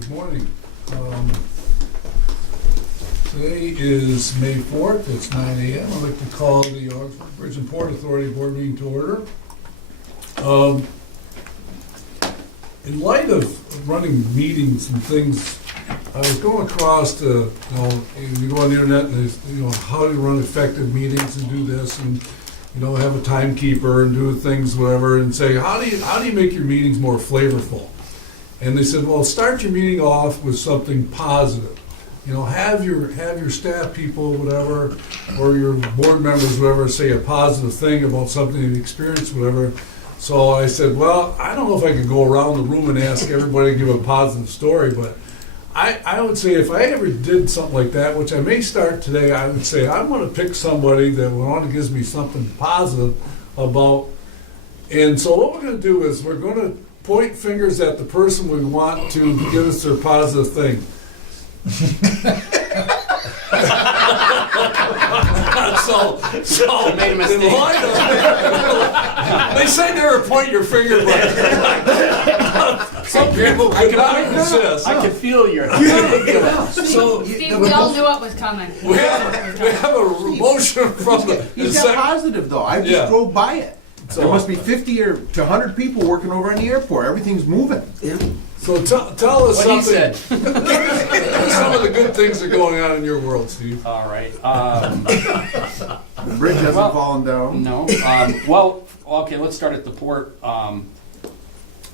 Good morning. Today is May 4th, it's 9 a.m. I'd like to call the Augsburg Bridge and Port Authority Board meeting to order. In light of running meetings and things, I was going across to, you go on the internet and there's, how to run effective meetings and do this and, have a timekeeper and do things, whatever, and say, how do you make your meetings more flavorful? And they said, well, start your meeting off with something positive. Have your staff people, whatever, or your board members, whatever, say a positive thing about something you've experienced, whatever. So I said, well, I don't know if I could go around the room and ask everybody to give a positive story, but I would say if I ever did something like that, which I may start today, I would say I want to pick somebody that gives me something positive about. And so what we're going to do is we're going to point fingers at the person we want to give us their positive thing. so made a mistake. They say never point your finger, but some people could not resist. I can feel your. So Steve, we all knew what was coming. we have a motion from the He's got positive though. I just drove by it. So- There must be 50 or to 100 people working over on the airport. Everything's moving. So tell us What he something. said. Some of the good things that are going on in your world, Steve. All right. The bridge hasn't Well, fallen down. No. Okay. Let's start at the port.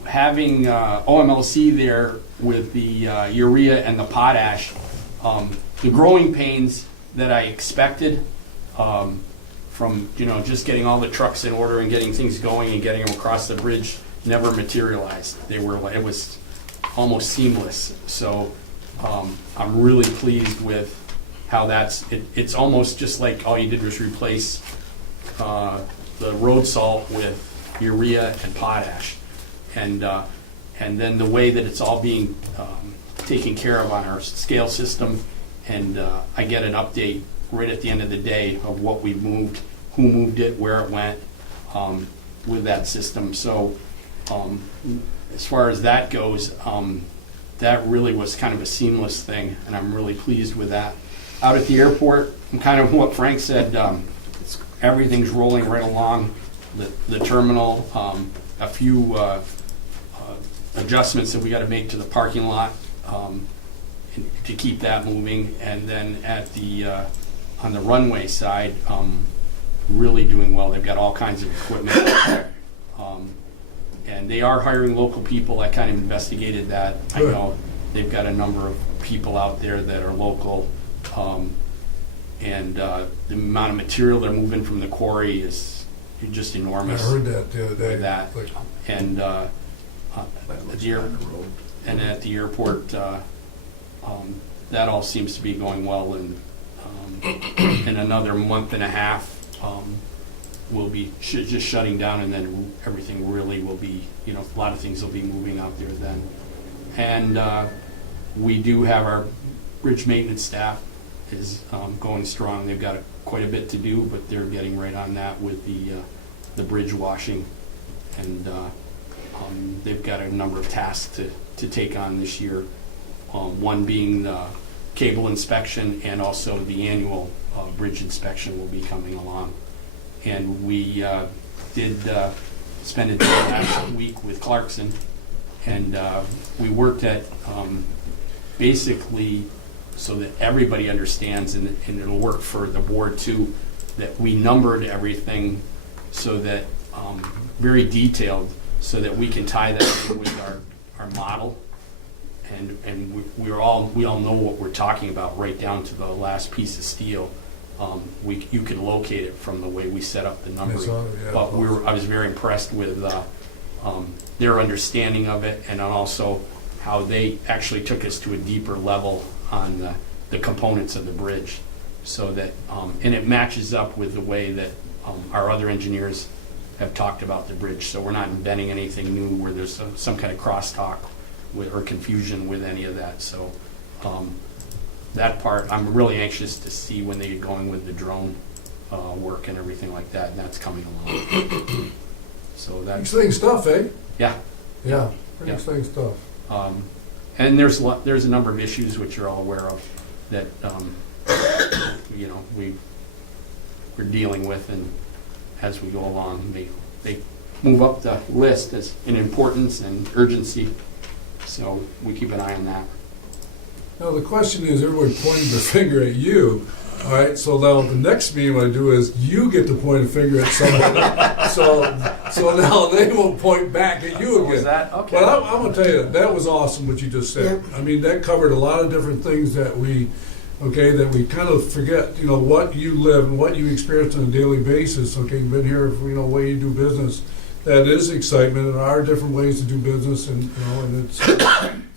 Having OMLC there with the urea and the potash, the growing pains that I expected from just getting all the trucks in order and getting things going and getting them across the bridge never materialized. It was almost seamless. So I'm really pleased with how it's almost just like all you did was replace the road salt with urea and potash. And then the way that it's all being taken care of on our scale system, and I get an update right at the end of the day of what we moved, who moved it, where it went with that system. So as far as that goes, that really was kind of a seamless thing, and I'm really pleased with that. Out at the airport, kind of what Frank said, everything's rolling right along. The terminal, a few adjustments that we got to make to the parking lot to keep that moving, and then at the on the runway side, really doing well. They've got all kinds of equipment. And they are hiring local people. I kind of investigated that. I Good. know they've got a number of people out there that are local. And the amount of material they're moving from the quarry is just I enormous. heard that the other day. With that. And at the airport, that all seems to be going well. And in another month and a half, we'll be just shutting down, and then everything really will be, a lot of things will be moving out there then. And we do have our bridge maintenance staff is going strong. They've got quite a bit to do, but they're getting right on that with the bridge washing. And they've got a number of tasks to take on this year. One being the cable inspection, and also the annual bridge inspection will be coming along. And we did spend a day last week with Clarkson, and we worked at basically so that everybody understands, and it'll work for the board too, that we numbered everything so that very detailed, so that we can tie that in with our model, and we all know what we're talking about right down to the last piece of steel. You can locate it from the way we set up the numbering. But I was very impressed with their understanding of it, and also how they actually took us to a deeper level on the components of the bridge, so that and it matches up with the way that our other engineers have talked about the bridge. So we're not inventing anything new where there's some kind of crosstalk or confusion with any of that. So that part, I'm really anxious to see when they get going with the drone work and everything like that, and that's coming along. So that's Exciting stuff, eh? yeah. Yeah, pretty Yeah. exciting stuff. and there's a number of issues which you're all aware of that, you know, we're dealing with, and as we go along, they move up the list as in importance and urgency, so we keep an eye on that. Now, the question is, everybody pointing their finger at you, all right, so now the next meeting what I do is, you get to point a finger at somebody, so now they will point back at you again. Was that, okay. But I'm gonna tell you, that was awesome what you just said. I mean, that covered a lot of different things that we kind of forget, you know, what you live and what you experience on a daily basis, okay, you've been here, you know, way you do business. That is excitement, and there are different ways to do business, and, you know, and it's,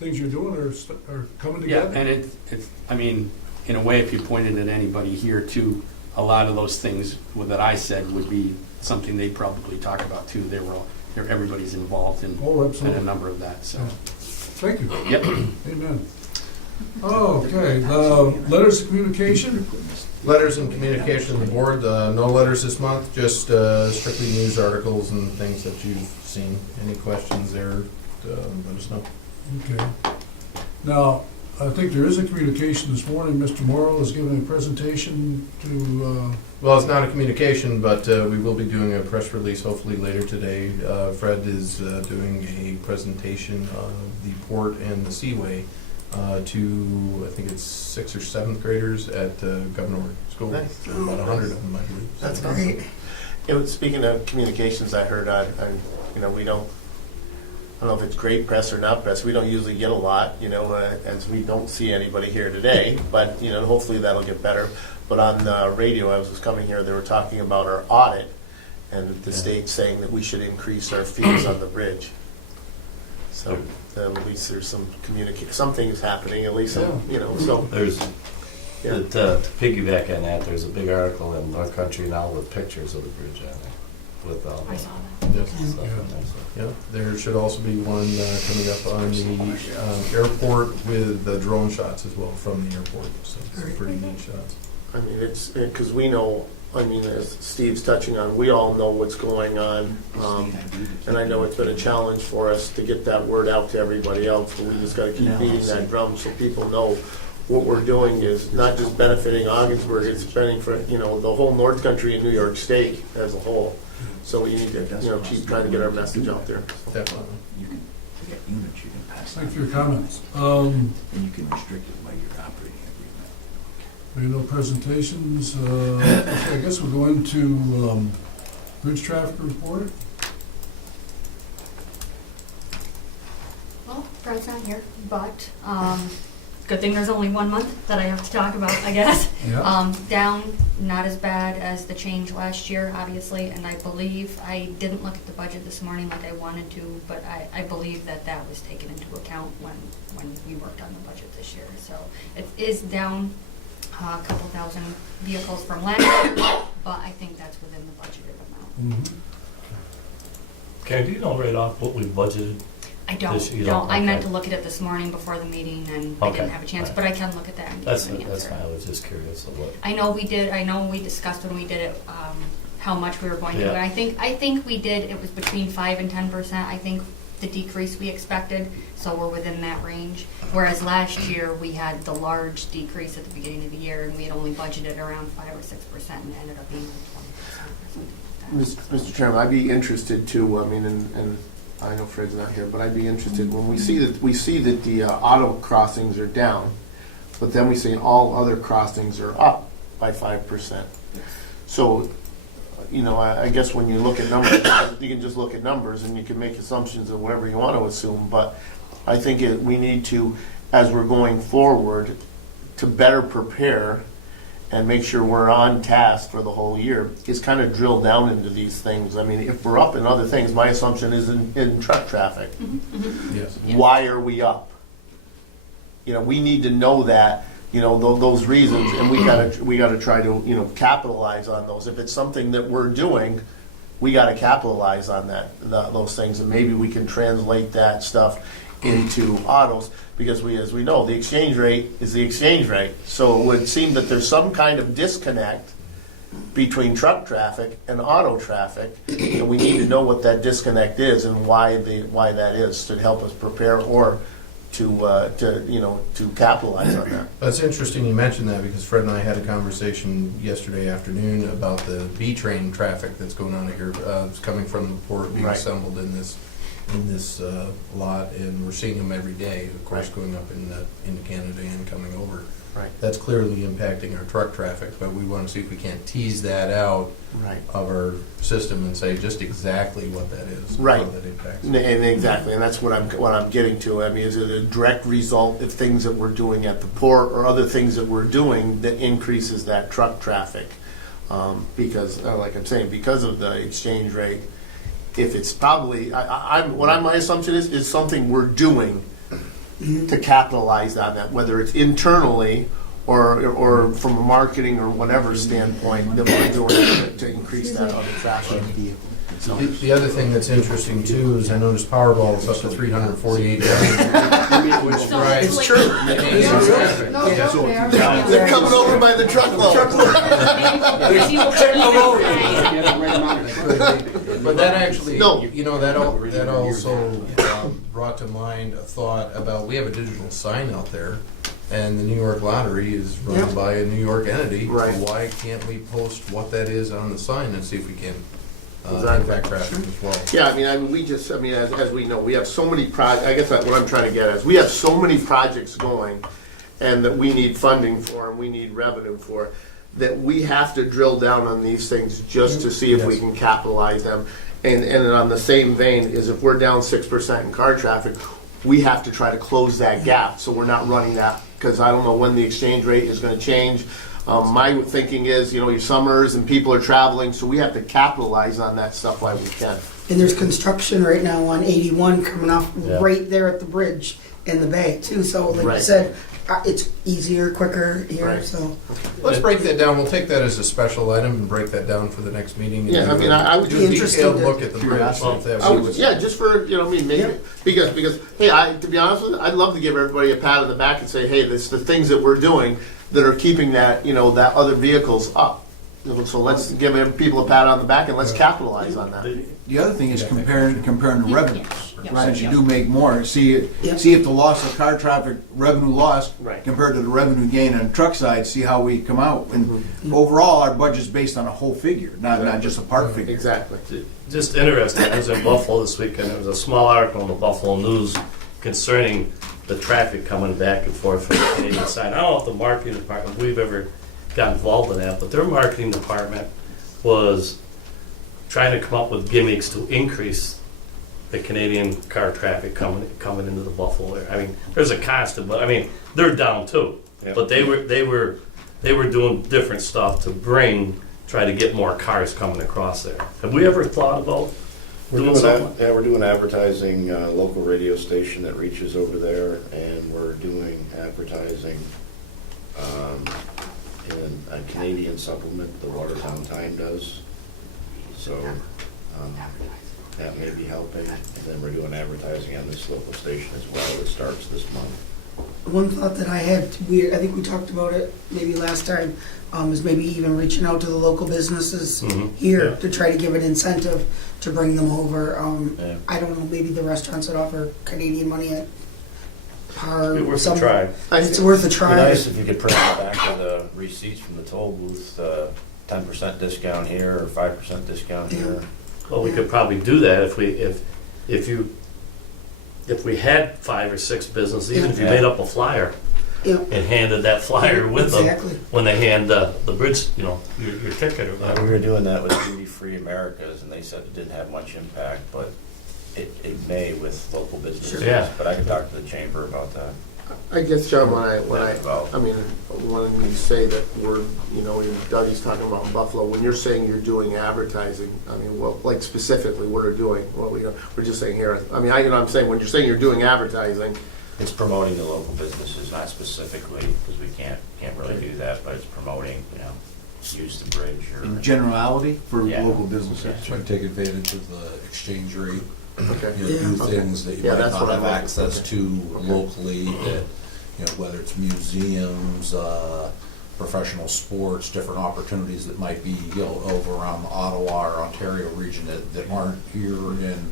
things you're doing are coming Yeah, together. and it's, I mean, in a way, if you pointed at anybody here too, a lot of those things that I said would be something they'd probably talk about too. Everybody's involved in Oh, a absolutely. number of that, so. Thank you. Yep. Amen. Okay, letters of communication? Letters and communication to the board, no letters this month, just strictly news articles and things that you've seen. Any questions there, let us know. Okay. Now, I think there is a communication this morning. Mr. Morrow is giving a presentation to, Well, it's not a communication, but we will be doing a press release hopefully later today. Fred is doing a presentation of the port and the seaway to, I think it's 6th or 7th graders at Governor School. Nice. About 100 of them, I believe. That's great. Speaking of communications, I heard you know, I don't know if it's great press or not press. We don't usually get a lot, you know, as we don't see anybody here today. But, you know, hopefully that'll get better. But on the radio, I was just coming here, they were talking about our audit and the state saying that we should increase our fees on the bridge. So at least there's some something is happening, at least, you know, so. There's, Yeah. to piggyback on that, there's a big article in North Country now with pictures of the bridge on it, with all I the saw that. Yes. stuff in there, so. Yeah, there should also be one coming up on the airport with the drone shots as well from the airport. So some pretty neat shots. I mean, it's because we know, I mean, as Steve's touching on, we all know what's going on. And I know it's been a challenge for us to get that word out to everybody else. But we just got to keep beating that drum so people know what we're doing is not just benefiting Ogdensburg, it's benefiting for, you know, the whole North Country and New York State as a whole. So we need to, you know, keep trying to get our message out there. Definitely. You can, you got units you can pass thank on, you for your comments. and you can restrict it by your operating agreement. We have no presentations. Okay, I guess we'll go into bridge traffic report. Well, Fred's not here, but good thing there's only 1 month that I have to talk about, I guess. Yeah. Down, not as bad as the change last year, obviously, and I believe, I didn't look at the budget this morning like I wanted to, but I believe that was taken into account when we worked on the budget this year. So it is down a couple thousand vehicles from last year, but I think that's within the budgeted amount. Mhm. Karen, do you know right off what we budgeted? I don't, This- you no, don't? I meant Okay. to look at it this morning before the meeting, and I Okay. didn't have a chance, Right. but I can look at that and give That's you an answer. fine, I was just curious of what. I know we discussed when we did it, how much we were going to, Yeah. and I think we did, it was between 5 and 10%, I think, the decrease we expected, so we're within that range. Whereas last year, we had the large decrease at the beginning of the year, and we had only budgeted around 5 or 6%, and it ended up being like 20% or something like that. Mr. Chairman, I'd be interested too, I mean, and I know Fred's not here, but I'd be interested, when we see that the auto crossings are down, but then we see all other crossings are up by 5%. So, you know, I guess when you look at numbers, you can just look at numbers and you can make assumptions of whatever you want to assume, but I think we need to, as we're going forward, to better prepare and make sure we're on task for the whole year, is kind of drill down into these things. I mean, if we're up in other things, my assumption is in truck traffic. Yes. Yeah. Why are we up? You know, we need to know that, you know, those reasons, and we gotta try to, you know, capitalize on those. If it's something that we're doing, we gotta capitalize on those things, and maybe we can translate that stuff into autos, because as we know, the exchange rate is the exchange rate. So it would seem that there's some kind of disconnect between truck traffic and auto traffic, and we need to know what that disconnect is and why that is, to help us prepare or to capitalize on that. That's interesting you mentioned that, because Fred and I had a conversation yesterday afternoon about the B train traffic that's going on here. It's coming from the port, being Right. assembled in this lot, and we're seeing them every day, of course, Right. going up into Canada and coming over. Right. That's clearly impacting our truck traffic, but we want to see if we can't tease that out Right. of our system and say just exactly what that is. and Right. How that impacts. And exactly, and that's what I'm getting to. I mean, is it a direct result of things that we're doing at the port or other things that we're doing that increases that truck traffic? Because, like I'm saying, because of the exchange rate, if it's probably, my assumption is something we're doing to capitalize on that, whether it's internally or from a marketing or whatever standpoint that we're doing to increase that other traffic. So, The other thing that's interesting too is I noticed Powerball is up to 348. Which So drives. it's like- true. No, Yeah. no, they are. they're coming over by the truckload. Maybe we'll put it in. But that actually, No. you know, that also brought to mind a thought about, we have a digital sign out there, and the New York Lottery is run by a New York entity. Right. Why can't we post what that is on the sign and see if we can Exactly. impact traffic as well? Yeah, as we know, we have so many I guess what I'm trying to get at is we have so many projects going and that we need funding for and we need revenue for, that we have to drill down on these things just to see if we Yes. can capitalize them. And on the same vein is if we're down 6% in car traffic, we have to try to close that gap so we're not running that, because I don't know when the exchange rate is going to change. My thinking is, your summers and people are traveling, so we have to capitalize on that stuff while we can. And there's construction right now on 81 coming off Yeah. right there at the bridge in the bay too. So like Right. you said, it's easier, quicker here. Right. So Let's break that down. We'll take that as a special item and break that down for the next meeting. and Yeah, I do mean, I would do be a interested detailed to- look at the bridge. if that I would, was- yeah, just for, maybe, Yeah. because, hey, to be honest with you, I'd love to give everybody a pat on the back and say, hey, this the things that we're doing that are keeping that, that other vehicles up. So let's give people a pat on the back and let's capitalize on that. The other thing is comparing the revenues. Yeah. Since you do make more, see if the loss of car traffic, revenue lost Right. compared to the revenue gain on the truck side, see how we come out. And overall, our budget's based on a whole figure, not just a part figure. Exactly. Just interesting, I was in Buffalo this weekend, there was a small article in the Buffalo News concerning the traffic coming back and forth from the Canadian side. I don't know if the marketing department, we've ever got involved in that, but their marketing department was trying to come up with gimmicks to increase the Canadian car traffic coming into the Buffalo area. I mean, there's a constant, but I mean, they're down too. Yeah. But they were doing different stuff to try to get more cars coming across there. Have we ever thought about doing something? We're doing advertising, local radio station that reaches over there, and we're doing advertising in a Canadian supplement, the Watertown Time does. So that may be helping. And then we're doing advertising on this local station as well that starts this month. one thought that I had, I think we talked about it maybe last time, is maybe even reaching out to the local businesses Mhm. here Yeah. to try to give an incentive to bring them over. Yeah. I don't know, maybe the restaurants that offer Canadian money at par. It'd be worth a some- try. It's worth a It'd be try. nice if you could print on the back of the receipts from the toll booth, 10% discount here or 5% discount here. Well, we could probably do that if we had 5 or 6 businesses, even if you Yeah. made up a flyer Yeah, and handed that flyer with them exactly. when they hand the bridge, your ticket or We whatever. were doing that with Duty Free Americas, and they said it didn't have much impact, but it may with local businesses. Sure. Yeah. But I could talk to the chamber about that. I guess, John, when I mean, when you say that we're, Dougie's talking about Buffalo, when you're saying you're doing advertising, I mean, like specifically what are doing? Well, we're just saying here, I mean, I'm saying when you're saying you're doing advertising, It's promoting the local businesses, not specifically, because we can't really do that, but it's promoting, use the bridge or. In generality for Yeah. local businesses. Try to take advantage of the exchange rate, okay. do Yeah. things that you Yeah, might that's not what have I'm- access okay. to Okay. locally, that, whether it's museums, professional sports, different opportunities that might be, over around the Ottawa or Ontario region that aren't here in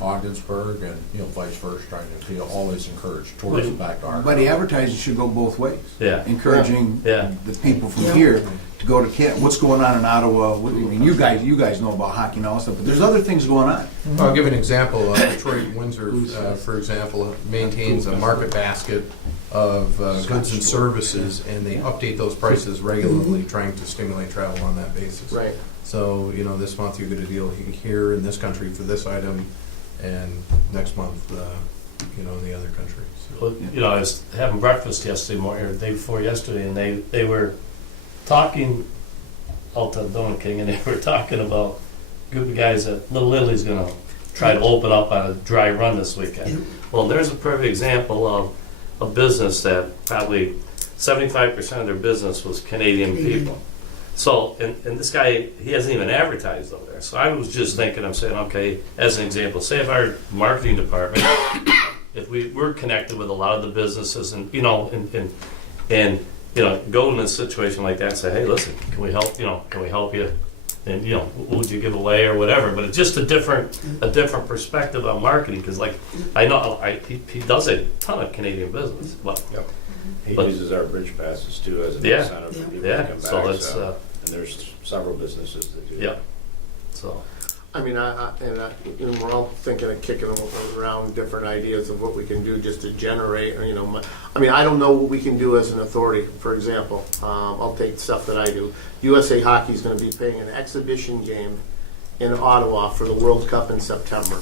Ogdensburg, and, vice versa, trying to, always encourage tourism back to our. But the advertising should go both ways. Yeah. Encouraging Yeah. the people from here to go to Canada. What's going on in Ottawa? I mean, you guys know about hockey and all that stuff, but there's other things going on. I'll give an example. Detroit Windsor, for example, maintains a market basket of goods and services, and they update those prices regularly, trying to stimulate travel on that basis. Right. So, this month you get a deal here in this country for this item, and next month, in the other country. So, Well, I was having breakfast yesterday morning, or the day before yesterday, and they were talking out to Don King, and they were talking about a group of guys that Little Italy's going to try to open up on a dry run this weekend. Well, there's a perfect example of a business that probably 75% of their business was Canadian people. So, and this guy, he hasn't even advertised over there. So I was just thinking, I'm saying, okay, as an example, say if our marketing department, if we're connected with a lot of the businesses and, go in a situation like that and say, hey, listen, can we help you? And, what would you give away or whatever? But it's just a different perspective on marketing, because, like, I know he does a ton of Canadian business. Well, He But- uses our bridge passes too as an Yeah. incentive for people Yeah, to come back. so it's, And there's several businesses that do yeah. that. So, I mean, and we're all thinking of kicking around different ideas of what we can do just to generate, I don't know what we can do as an authority. For example, I'll take stuff that I do. USA Hockey is going to be playing an exhibition game in Ottawa for the World Cup in September.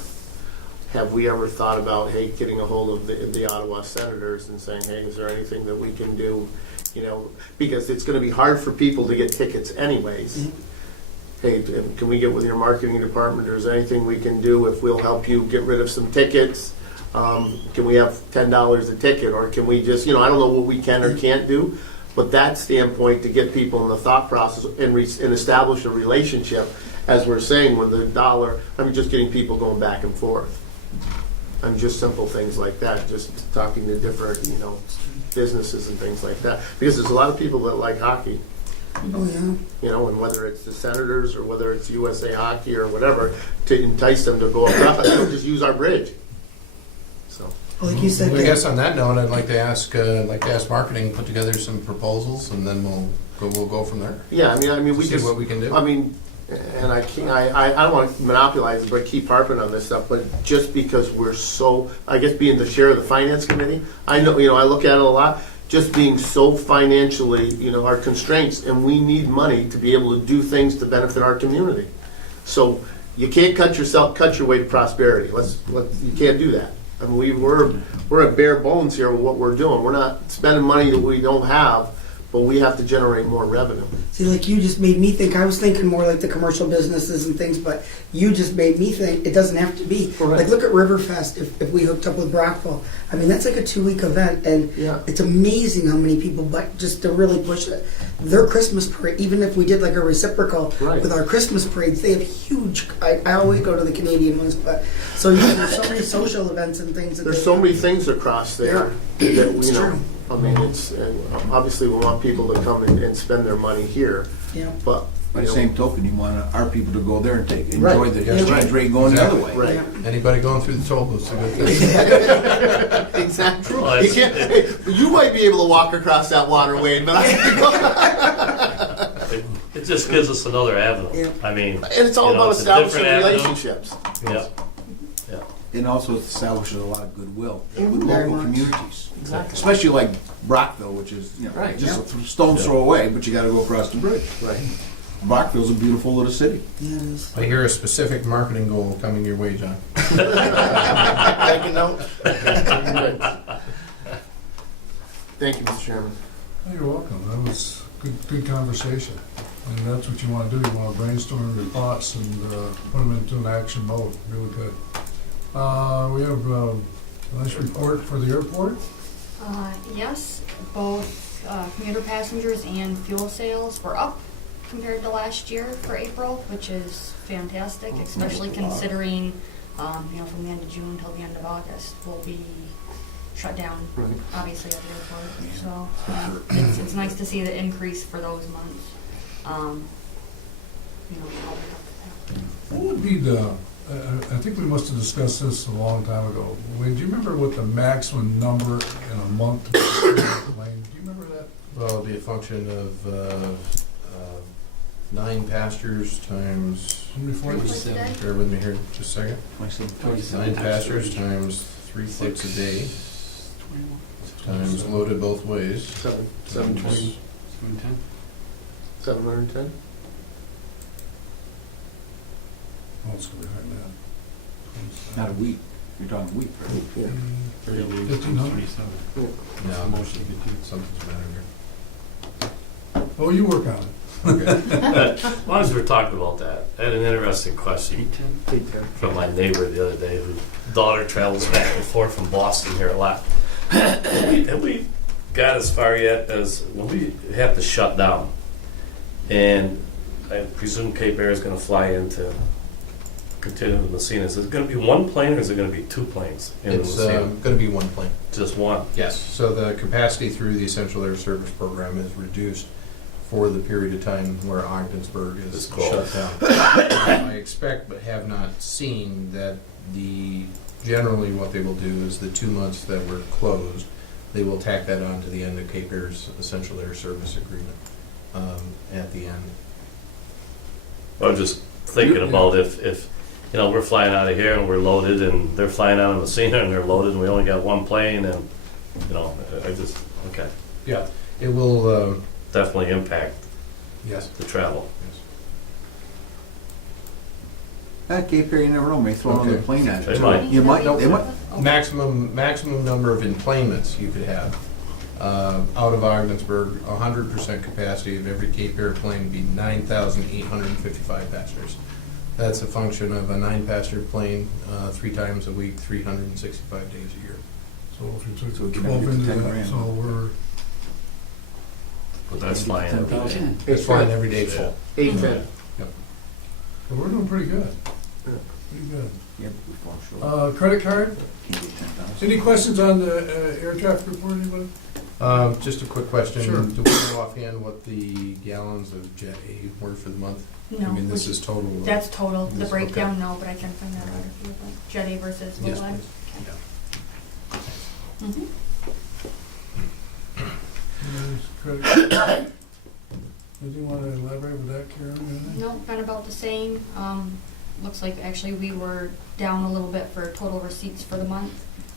Have we ever thought about, hey, getting a hold of the Ottawa Senators and saying, hey, is there anything that we can do? Because it's going to be hard for people to get tickets anyways. Hey, can we get with your marketing department, or is there anything we can do if we'll help you get rid of some tickets? Can we have $10 a ticket, or can we just, I don't know what we can or can't do, but that standpoint to get people in the thought process and establish a relationship, as we're saying, with the dollar, just getting people going back and forth. Just simple things like that, just talking to different, businesses and things like that. Because there's a lot of people that like hockey. Oh, yeah. And whether it's the Senators or whether it's USA Hockey or whatever, to entice them to go across, just use our bridge. So, Well, like you said, I guess on that note, I'd like to ask marketing, put together some proposals, and then we'll go from there. yeah, we See just, what we can do. and I don't want to monopolize it, but keep harping on this stuff, but just because we're so, I guess being the chair of the finance committee, I know, I look at it a lot, just being so financially, our constraints, and we need money to be able to do things to benefit our community. So you can't cut your way to prosperity. You can't do that. We're at bare bones here with what we're doing. We're not spending money that we don't have, but we have to generate more revenue. see, like you just made me think. I was thinking more like the commercial businesses and things, but you just made me think it doesn't have to be. Correct. Like, look at Riverfest. If we hooked up with Brockville, that's like a 2-week event, and Yeah. it's amazing how many people. But just to really push it, their Christmas parade. Even if we did like a reciprocal Right. with our Christmas parades, they have huge. I always go to the Canadian ones, but so there's so many social events and things. That There's they- so many things across there that It's true. it's and obviously we want people to come and spend their money here, Yeah. but By the same token, you want our people to go there and enjoy Right. the Yeah. exchange rate going the other way. Right. Yeah. Anybody going through the toll booth's a good thing. Exactly. Well, You can't. You might be able to walk across that waterway, but it just gives us another avenue. Yeah. and it's all about It's a establishing different avenue. relationships. Yeah. And also establishes a lot of goodwill with Very local much. Mm-hmm. communities. Exactly. Especially like Brockville, which is Right. just a stone's throw away, but you got to go across the bridge. Right. Brockville's a beautiful little city. Yeah, it is. I hear a specific marketing goal coming your way, John. Take a note. Thank you, Mr. Chairman. Oh, you're welcome. That was good conversation. And that's what you want to do. You want to brainstorm your thoughts and put them into an action mode. Really good. We have a nice report for the airport. Yes, both commuter passengers and fuel sales were up compared to last year for April, which is fantastic, especially considering, from the end of June till the end of August, we'll be shut down, Right. obviously, at the airport. So it's nice to see the increase for those months. You know, all the- What would be the, I think we must have discussed this a long time ago. Wayne, do you remember what the maximum number in a month to put on a plane? Do you remember that? Well, it'll be a function of 9 pastures times, How many flights? bear with me here just a second. 9 pastures times 3 flights a day, times loaded both ways. 720, 710? 710? Oh, it's behind that. Not a week, you're talking a week, right? Yeah. 1,500? No, something's the matter Oh, you work on it. As long as we're talking about that, I had an interesting question 810. from my neighbor the other day, whose daughter travels back and forth from Boston here a lot. Have we got as far yet as when we have to shut down? And I presume Cape Air is going to fly into continue with Messina. Is it going to be one plane or is it going to be 2 planes in It's Messina? going to be 1 plane. Just one. Yes, so the capacity through the Essential Air Service Program is reduced for the period of time where Ogdensburg is It's shut closed. down. I expect, but have not seen, that generally what they will do is the 2 months that we're closed, they will tack that on to the end of Cape Air's Essential Air Service Agreement at the end. I'm just thinking about if you know, we're flying out of here and we're loaded, and they're flying out of Messina and they're loaded, and we only got 1 plane, and you know, I just okay, Yeah, it will, definitely impact yes. the travel. At Cape Air, you never know, may throw another Okay. plane at They you. might. You might, they might. Maximum number of enplanements you could have out of Ogdensburg, 100% capacity of every Cape Air plane would be 9,855 passengers. That's a function of a 9-passenger plane 3 times a week, 365 days a year. So if you So took we can 12 get to into 10 that, grand. so we're, But that's flying every day. 10,000. It's flying every day full. 810. so we're doing pretty good. Yeah. Pretty good. Yep, we fall short. Credit card? Can't get 10,000. Any questions on the air traffic report, anybody? Just a quick question. Sure. Do we know offhand what the gallons of Jet A were for the month? No, I mean, this which- is total. that's total. The Yes, breakdown, no, but I can find that out if you'd like. Jetty versus Yes, Lowline. please. Yeah. Mhm. Credit card. Did you want to elaborate with that, Karen? or anything? No, been about the same. Looks like actually we were down a little bit for total receipts for the month.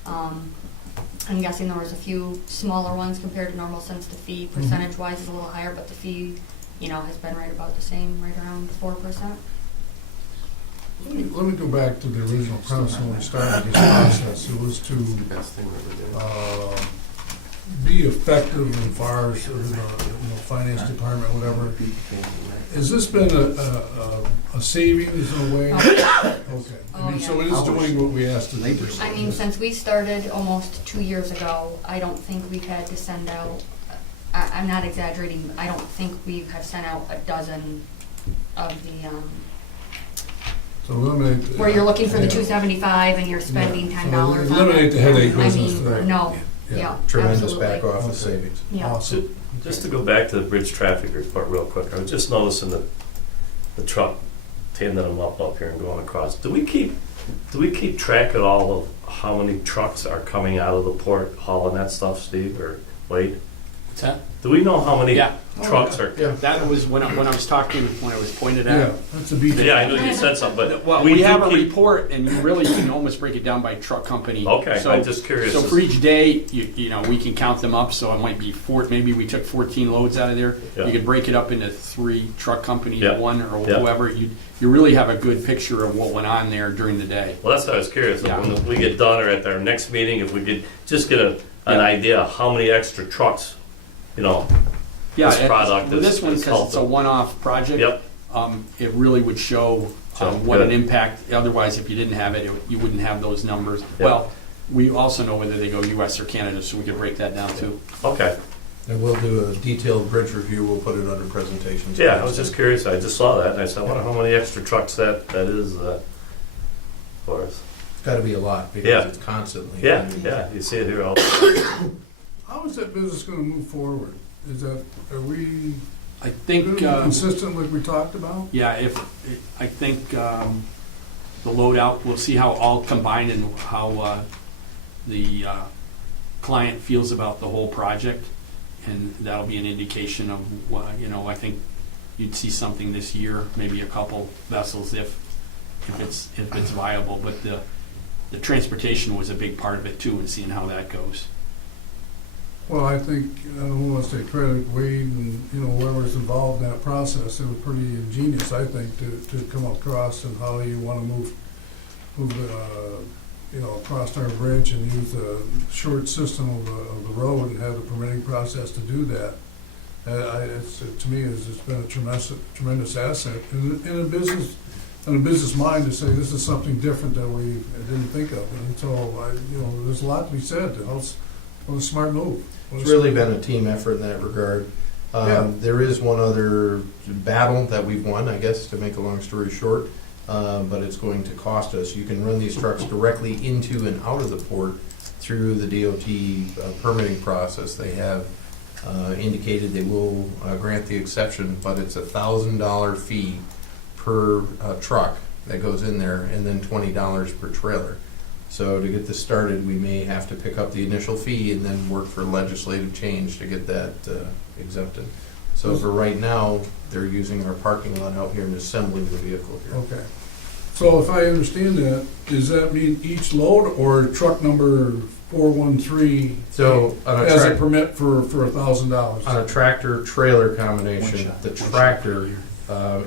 I'm guessing there was a few smaller ones compared to normal since the fee percentage-wise is a little higher, but the fee, you know, has been right about the same, right around 4%. Let me go back to the original premise when we started this process. It was to Best thing we ever did. be effective as far as the finance department, whatever. Has this been a savings in a way? Okay. I mean, so it is doing what we asked it to do. I mean, since we started almost 2 years ago, I don't think we've had to send out, I'm not exaggerating, I don't think we have sent out a dozen of the, So eliminate. where you're looking for the Yeah. 275 and you're spending Yeah. $10 So on it. eliminate the headache I business mean, for that. no, Yeah. yeah, Tremendous absolutely. back office Okay. savings. Yeah. Awesome. Just to go back to the bridge traffic report real quick, I was just noticing the truck tending them up here and going across. Do we keep track at all of how many trucks are coming out of the port hauling that stuff, Steve or Wade? What's that? Do we know how many Yeah. trucks are? Yeah. That was when I was talking, when I was pointed Yeah, out. that's a beach. Yeah, I know you said something, but Well, we do have a keep- report, and you really can almost break it down by truck company. Okay, So- I'm just curious. So for each day, you know, we can count them up, so it might be maybe we took 14 loads out of there. Yeah. You could break it up into 3 truck companies, Yeah. 1 or Yeah. whoever. You really have a good picture of what went on there during the day. Well, that's what I was curious. Yeah. When we get done or at our next meeting, if we could just get an Yeah. idea of how many extra trucks, you know. Yeah, This product with is- this one, is because it's a helpful. one-off project, Yep. it really would show So, what an good. impact. Otherwise, if you didn't have it, you wouldn't have those numbers. Yeah. Well, we also know whether they go U.S. or Canada, so we could break that down too. Okay. And we'll do a detailed bridge review, we'll put it under presentations. Yeah, I was just curious. I just saw that and I said, I wonder how many extra trucks that is for us. gotta be a lot, Yeah. because it's constantly. Yeah, yeah, you see it here all the time. How is that business gonna move forward? Are we I gonna think, be consistent like we talked about? yeah, I think the loadout, we'll see how all combined and how the client feels about the whole project. And that'll be an indication of, I think you'd see something this year, maybe a couple vessels if it's viable. But the transportation was a big part of it too, and seeing how that goes. Well, I think, I don't want to say credit Wade and, whoever's involved in that process. It was pretty ingenious, I think, to come across and how you want to move, across our bridge and use the short system of the road and have the permitting process to do that. To me, it's been a tremendous asset in a business mind to say this is something different that we didn't think of. And so, there's a lot to be said. What a smart move. It's really been a team effort in that regard. Yeah. There is one other battle that we've won, I guess, to make a long story short, but it's going to cost us. You can run these trucks directly into and out of the port through the DOT permitting process. They have indicated they will grant the exception, but it's $1,000 fee per truck that goes in there, and then $20 per trailer. So to get this started, we may have to pick up the initial fee and then work for legislative change to get that exempted. So for right now, they're using our parking lot out here and assembling the vehicle here. Okay. So if I understand that, does that mean each load or truck number 413 So on a has a trac- permit for $1,000? on a tractor-trailer combination, the tractor,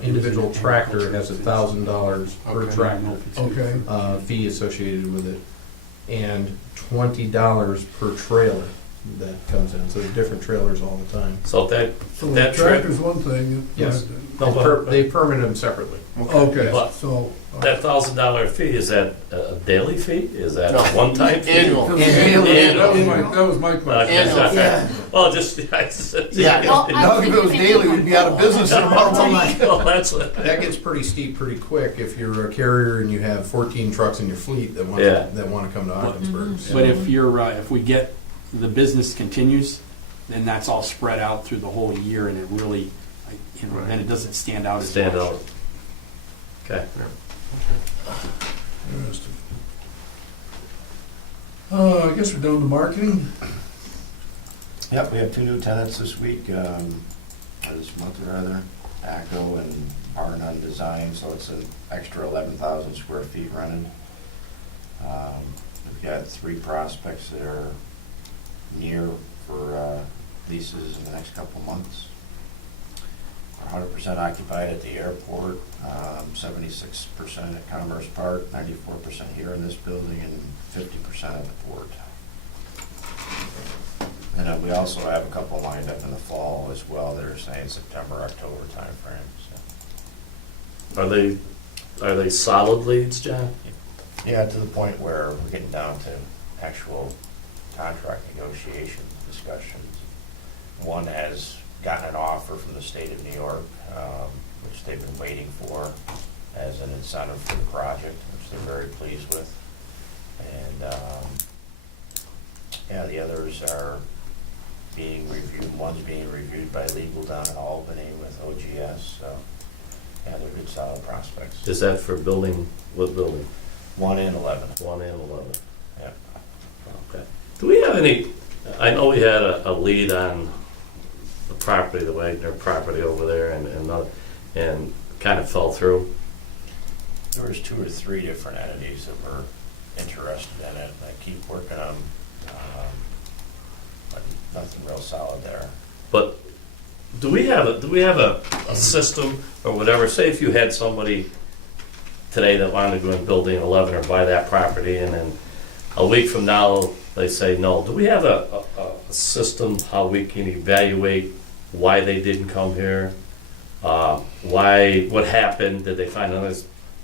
individual tractor has $1,000 per Okay. tractor. Okay. Fee associated with it, and $20 per trailer that comes in. So they're different trailers all the time. So that, So the that trip, tractor's one thing. Yes. No, but- They permit them separately. Okay, But so. that $1,000 fee, is that a daily fee? Is that No. a one-time fee? Annual. That was my question. Annual. Yeah. Well, just, Yeah. Well, Now, if it was daily, we'd be out of business in about a week. Well, that's what. That gets pretty steep pretty quick if you're a carrier and you have 14 trucks in your fleet that want Yeah. to come to Ogdensburg. But if we get, the business continues, then that's all spread out through the whole year, and it really, then it doesn't stand out as much. Stand out. Okay. Interesting. I guess we're down to marketing. Yep, we have 2 new tenants this week, or this month rather, ACO and R&N Design, so it's an extra 11,000 square feet rented. We've got 3 prospects that are near for leases in the next couple months. We're 100% occupied at the airport, 76% at Commerce Park, 94% here in this building, and 50% at the port. And we also have a couple lined up in the fall as well that are saying September, October timeframe. So. Are they solid leads, John? Yeah, to the point where we're getting down to actual contract negotiation discussions. One has gotten an offer from the state of New York, which they've been waiting for as an incentive for the project, which they're very pleased with. And yeah, the others are being reviewed. One's being reviewed by legal down in Albany with OGS. So yeah, they're good, solid prospects. Is that for building, what building? 1 and 11. 1 and 11. Yeah. Okay. Do we have any, I know we had a lead on the property, the Wagner property over there, and kind of fell through. There was 2 or 3 different entities that were interested in it, and I keep working on, but nothing real solid there. But do we have a system or whatever? Say if you had somebody today that wanted to go in building 11 or buy that property, and then a week from now they say no. Do we have a system how we can evaluate why they didn't come here? What happened? Did they find another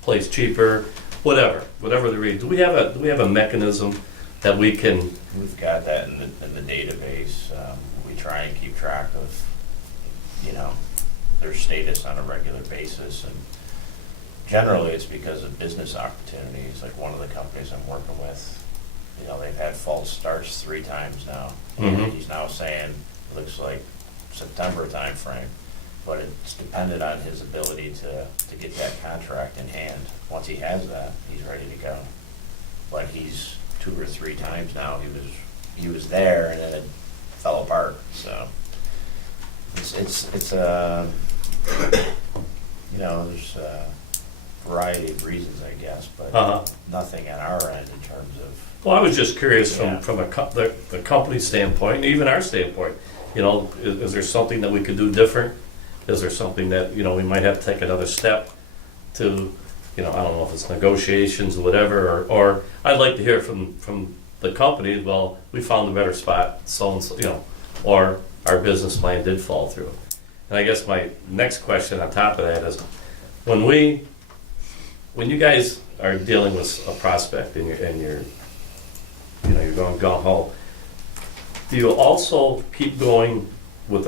place cheaper? Whatever the reason. Do we have a mechanism that we can? We've got that in the database. We try and keep track of, their status on a regular basis, and generally it's because of business opportunities, like one of the companies I'm working with, you know, they've had false starts 3 times now. And Mhm. he's now saying, looks like September timeframe, but it's dependent on his ability to get that contract in hand. Once he has that, he's ready to go. But he's 2 or 3 times now, he was there and then it fell apart, so. It's you know, there's a variety of reasons, I guess, but Uh-huh. nothing on our end in terms of, Well, I was just curious Yeah. from the company standpoint, and even our standpoint, you know, is there something that we could do different? Is there something that, you know, we might have to take another step to, you know, I don't know if it's negotiations or whatever, or I'd like to hear from the company, well, we found a better spot, so and so, you know, or our business plan did fall through. And I guess my next question on top of that is, when you guys are dealing with a prospect and you're you know, you're going gung-ho, do you also keep going with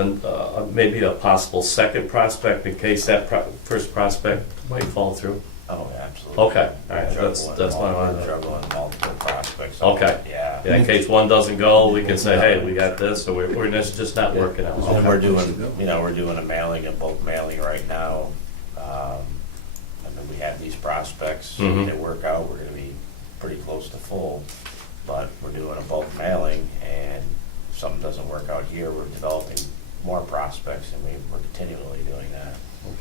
maybe a possible second prospect in case that first prospect might fall through? oh, absolutely. Okay, all right, that's what I wanted to know. Juggling multiple prospects. Okay. Yeah. Yeah, in case one doesnan go, we can say, hey, we got this, or we're just not working out. And we're doing, you know, we're doing a mailing, a bulk mailing right now. I mean, we have these prospects, Mhm. if they work out, we're gonna be pretty close to full. But we're doing a bulk mailing, and if something doesn't work out here, we're developing more prospects, and we're continually doing that.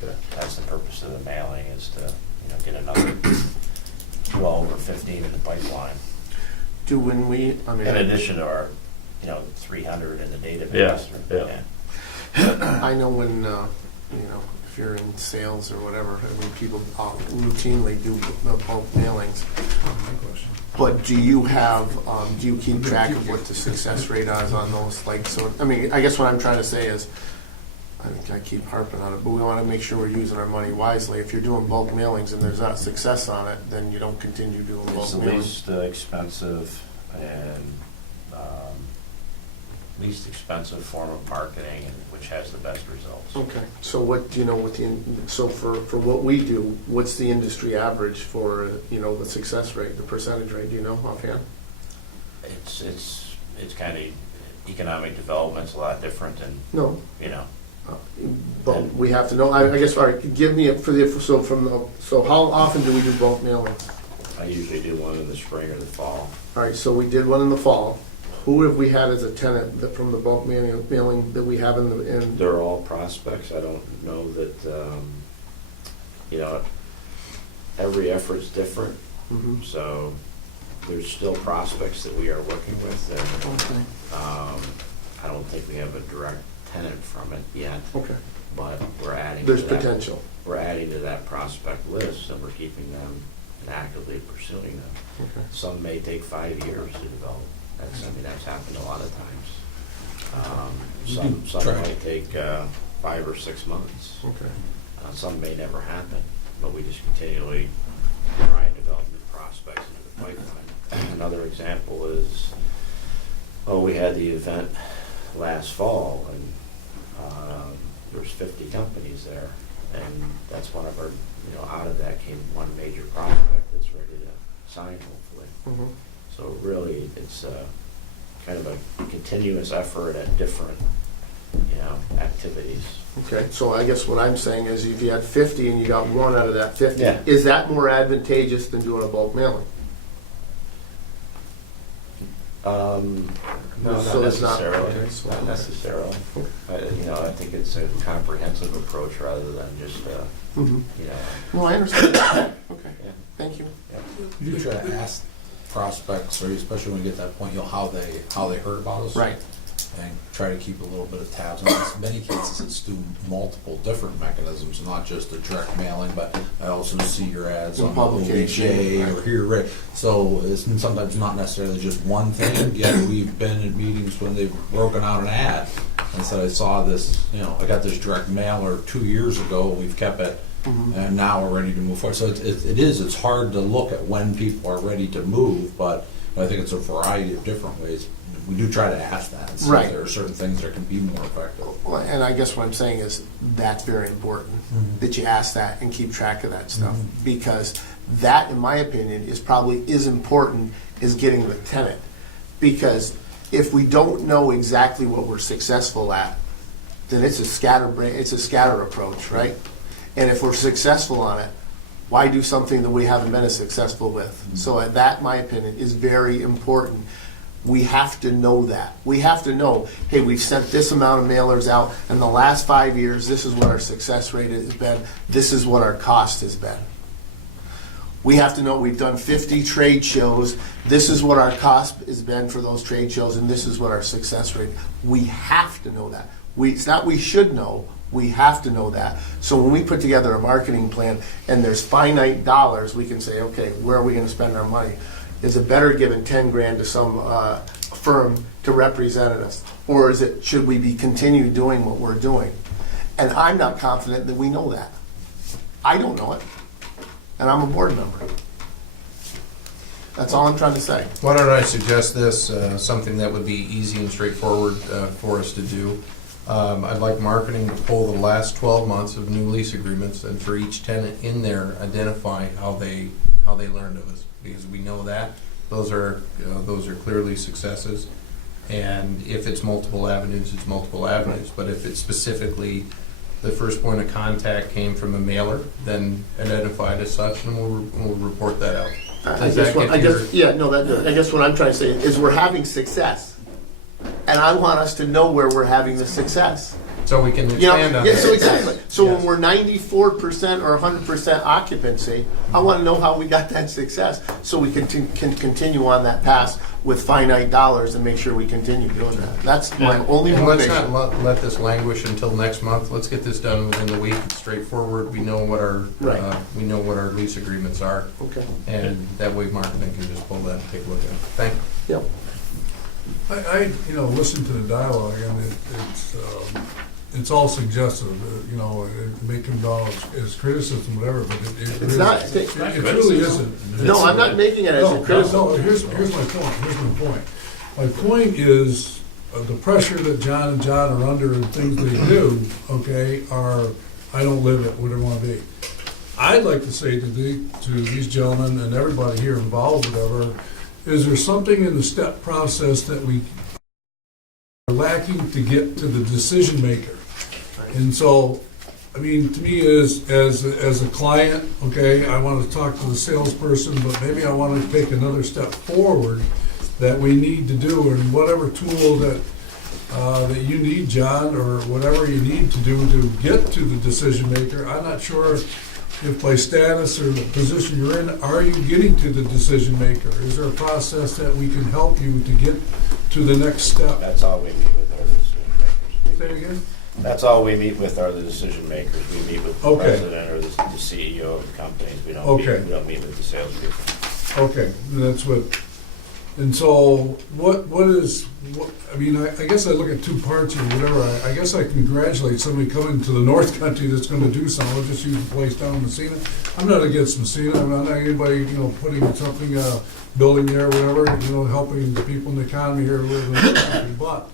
Okay. That's the purpose of the mailing, is to, you know, get another 12 or 15 in the pipeline. Do when we, I mean. In addition to our, you know, 300 in the database. Yeah. I know when, you know, if you're in sales or whatever, I mean, people routinely do the bulk mailings. But do you have, do you keep track of what the success rate is on those? Like, so, I mean, I guess what I'm trying to say is, I think I keep harping on it, but we want to make sure we're using our money wisely. If you're doing bulk mailings and there's not success on it, then you don't continue doing It's the bulk mailings. least expensive and least expensive form of marketing, which has the best results. Okay, so what, do you know, with the, so for what we do, what's the industry average for, you know, the success rate, the percentage rate, do you know offhand? It's kind of, economic development's a lot different than, No, you know, but we have to know, I guess, all right, give me, so how often do we do bulk mailing? I usually do one in the spring or the fall. All right, so we did one in the fall. Who have we had as a tenant from the bulk mailing that we have in? They're all prospects. I don't know that, you know, every effort's different. Mhm. So there's still prospects that we are working with, and Okay, I don't think we have a direct tenant from it yet, okay. but we're adding. There's to that. potential. We're adding to that prospect list, and we're keeping them and actively pursuing them. Okay. Some may take 5 years to develop. That's happened a lot of times. Some might take 5 or 6 months. Okay. Some may never happen, but we just continually try and develop new prospects into the pipeline. Another example is, we had the event last fall, and there was 50 companies there, and that's one of our, you know, out of that came one major prospect that's ready to sign, hopefully. Mhm. So really, it's kind of a continuous effort at different, you know, activities. Okay, so I guess what I'm saying is if you had 50 and you got one out of that 50, Yeah. is that more advantageous than doing a bulk mailing? No, So not it's not- necessarily. okay, so- Not necessarily. You know, I think it's a comprehensive approach rather than just, Mhm. you know. No, I understand. Okay, Yeah. thank you. You do try to ask prospects, or especially when you get to that point, you know, how they heard about us. Right. And try to keep a little bit of tabs on this. In many cases, it's through multiple different mechanisms, not just the direct mailing, but I also see your ads In on publication, OBJ or right. here, right? So it's sometimes not necessarily just one thing, yet we've been in meetings when they've broken out an ad and said, I saw this, you know, I got this direct mailer 2 years ago, we've kept it, and now we're ready to move forward. So it's hard to look at when people are ready to move, but I think it's a variety of different ways. we do try to ask that, and see Right. if there are certain things that can be more effective. Well, and I guess what I'm saying is that's very important, that you ask that and keep track of that stuff. Because that, in my opinion, is probably as important as getting the tenant. Because if we don't know exactly what we're successful at, then it's a scatter approach, right? And if we're successful on it, why do something that we haven't been as successful with? So that, in my opinion, is very important. We have to know that. We have to know, hey, we've sent this amount of mailers out, and the last 5 years, this is what our success rate has been, this is what our cost has been. We have to know we've done 50 trade shows, this is what our cost has been for those trade shows, and this is what our success rate. We have to know that. It's not we should know, we have to know that. So when we put together a marketing plan and there's finite dollars, we can say, okay, where are we going to spend our money? Is it better giving 10 grand to some firm to represent us? Or should we be continue doing what we're doing? And I'm not confident that we know that. I don't know it. And I'm a board member. That's all I'm trying to say. Why don't I suggest this, something that would be easy and straightforward for us to do. I'd like marketing to pull the last 12 months of new lease agreements, and for each tenant in there, identify how they learned of us, because we know that those are clearly successes. And if it's multiple avenues, it's multiple avenues. But if it's specifically the first point of contact came from a mailer, then identified as such, and we'll report that out. I guess what I'm trying to say is we're having success. And I want us to know where we're having the success. So we can expand on yeah, that. so exactly. So Yes. when we're 94% or 100% occupancy, I want to know how we got that success, so we can continue on that path with finite dollars and make sure we continue doing that. That's my only And let's motivation. not let this languish until next month. Let's get this done within the week. It's straightforward. We know what our lease agreements are, Okay. and that way marketing can just pull that and take a look at it. Thank you. Yep. I listen to the dialogue, and it's all suggestive, it may come down as criticism, whatever, but it It's not. it really isn't. No, I'm not making it as a criticism. No, here's my point. My point is, the pressure that John and John are under and things they do, okay, are, I don't live it, whatever it want to be. I'd like to say to these gentlemen and everybody here involved, whatever, is there something in the step process that we are lacking to get to the decision maker? And so, I mean, to me, as a client, okay, I want to talk to the salesperson, but maybe I want to take another step forward that we need to do, and whatever tool that you need, John, or whatever you need to do to get to the decision maker. I'm not sure if by status or the position you're in, are you getting to the decision maker? Is there a process that we can help you to get to the next step? That's all we meet with our decision makers. Say again? That's all we meet with are the decision makers. We meet with the Okay. president or the CEO of the companies. We don't meet with the salespeople. Okay, that's what, and so I guess I look at two parts here, whatever. I guess I congratulate somebody coming to the North Country that's gonna do something. I'll just use the place down in Messina. I'm not against Messina. I'm not anybody, putting something, building there, whatever, helping the people in the economy here who live in the North Country. But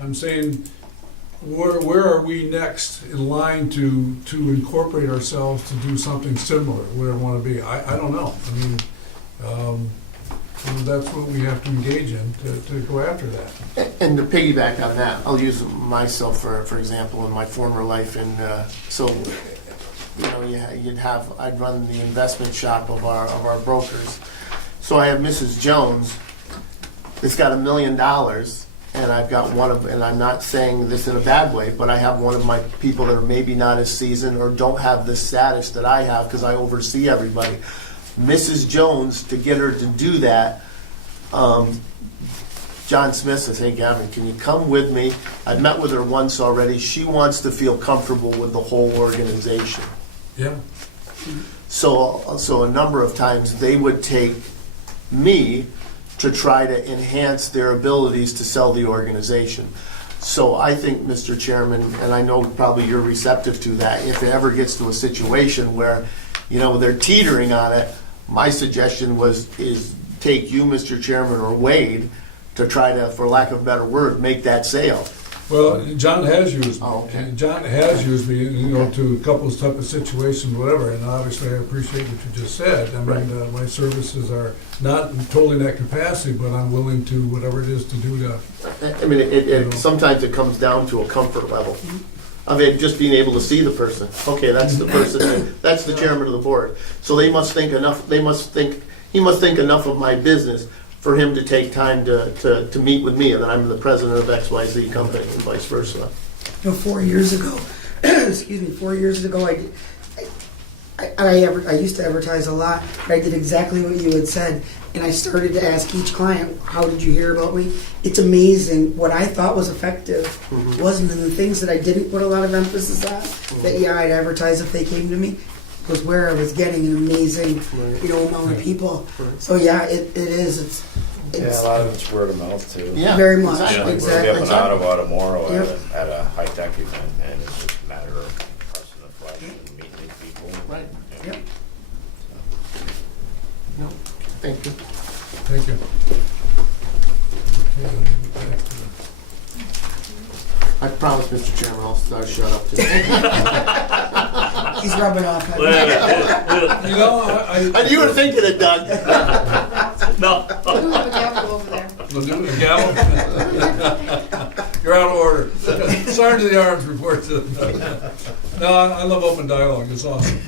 I'm saying, where are we next in line to incorporate ourselves to do something similar, where I want to be? I don't know. I mean, that's what we have to engage in to go after that. And to piggyback on that, I'll use myself for example in my former life, and I'd run the investment shop of our brokers. So I have Mrs. Jones. It's got $1 million, and I've got and I'm not saying this in a bad way, but I have one of my people that are maybe not as seasoned or don't have the status that I have because I oversee everybody. Mrs. Jones, to get her to do that, John Smith says, hey, Gavin, can you come with me? I've met with her once already. She wants to feel comfortable with the whole organization. Yeah. So a number of times they would take me to try to enhance their abilities to sell the organization. So I think, Mr. Chairman, and I know probably you're receptive to that, if it ever gets to a situation where, they're teetering on it, my suggestion is take you, Mr. Chairman, or Wade, to try to, for lack of a better word, make that sale. Well, John has used me. Oh, okay. John has used me, you know, to a couple of type of situations, whatever, and obviously I appreciate what you just said. I mean, my services are not totally in that capacity, but I'm willing to, whatever it is to do to, I mean, sometimes it comes down to a comfort level. I mean, just being able to see the person. Okay, that's the person, that's the chairman of the board. So he must think enough of my business for him to take time to meet with me, and that I'm the president of XYZ company and vice versa. You know, 4 years ago, excuse me, 4 years ago, I used to advertise a lot, but I did exactly what you had said, and I started to ask each client, how did you hear about me? It's amazing what I thought was effective wasn't, and the things that I didn't put a lot of emphasis on, that I'd advertise if they came to me, was where I was getting an amazing, amount of people. So it is, Yeah, a lot of it's word of mouth too. Yeah, very much, exactly. exactly. We're up in Ottawa tomorrow Yep. at a high-tech event, and it's just a matter of pressing the flesh and meeting people. Right. And, Yep. No, thank you. thank you. Okay, back to the- I promise, Mr. Chairman, I'll shut up too. He's rubbing off on me. You know, And you were thinking it, Doug. No. We'll do it, gavel. You're out of order. Sergeant of the Arms reports it. No, I love open dialogue, it's awesome.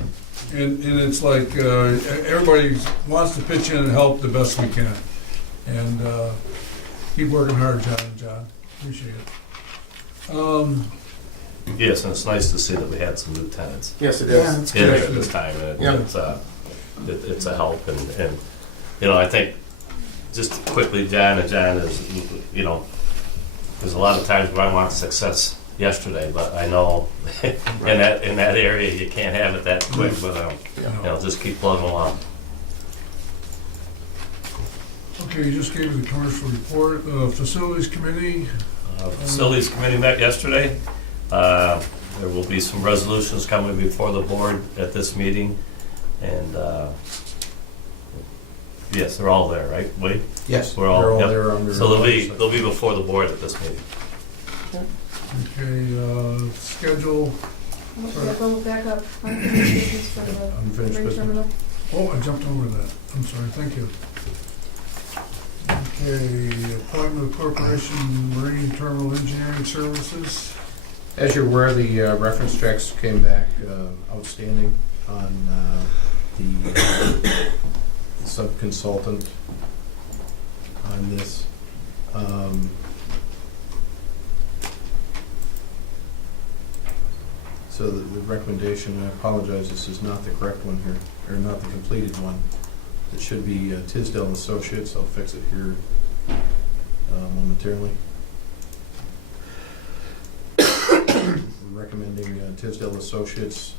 And it's like, everybody wants to pitch in and help the best we can. And keep working hard, John, appreciate it. Yes, and it's nice to see that we had some new tenants Yes, it Yeah, is. it's in good. there this time, and Yeah. it's a help, and I think, just quickly, John is, there's a lot of times where I want success yesterday, but I know in that area, you can't have it that quick, but, just keep plugging along. Okay, you just gave the commercial report, facilities committee. Facilities committee met yesterday. There will be some resolutions coming before the board at this meeting, and, yes, they're all there, right, Wade? Yes, We're all- they're all yep. there under. So they'll be before the board at this meeting. Okay, schedule, Back up. Unfinished business for the Unfinished marine business. terminal. oh, I jumped over that, I'm sorry, thank you. Okay, appointment of Corporation Marine Terminal Engineering Services. As you're aware, the reference checks came back outstanding on the sub-consultant on this. So the recommendation, and I apologize, this is not the correct one here, or not the completed one. It should be Tisdale Associates. I'll fix it here momentarily. We're recommending Tisdale Associates.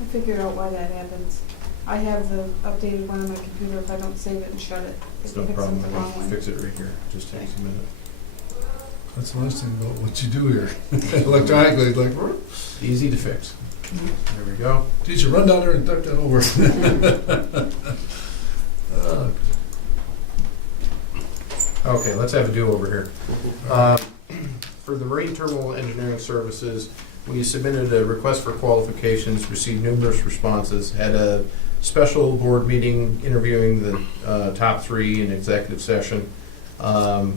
I figured out why that happens. I have the updated one on my computer. If I don't save it and shut it, It's it no picks up problem. the wrong I'll one. fix it right here. Just takes a minute. That's the nice thing about what you do here. Electronically, it's like, "Whoop." Easy to fix. There we go. Teacher, run down there and duck that over. Okay, let's have a do-over here. For the Marine Terminal Engineering Services, we submitted a request for qualifications, received numerous responses, had a special board meeting interviewing the top three in executive session. A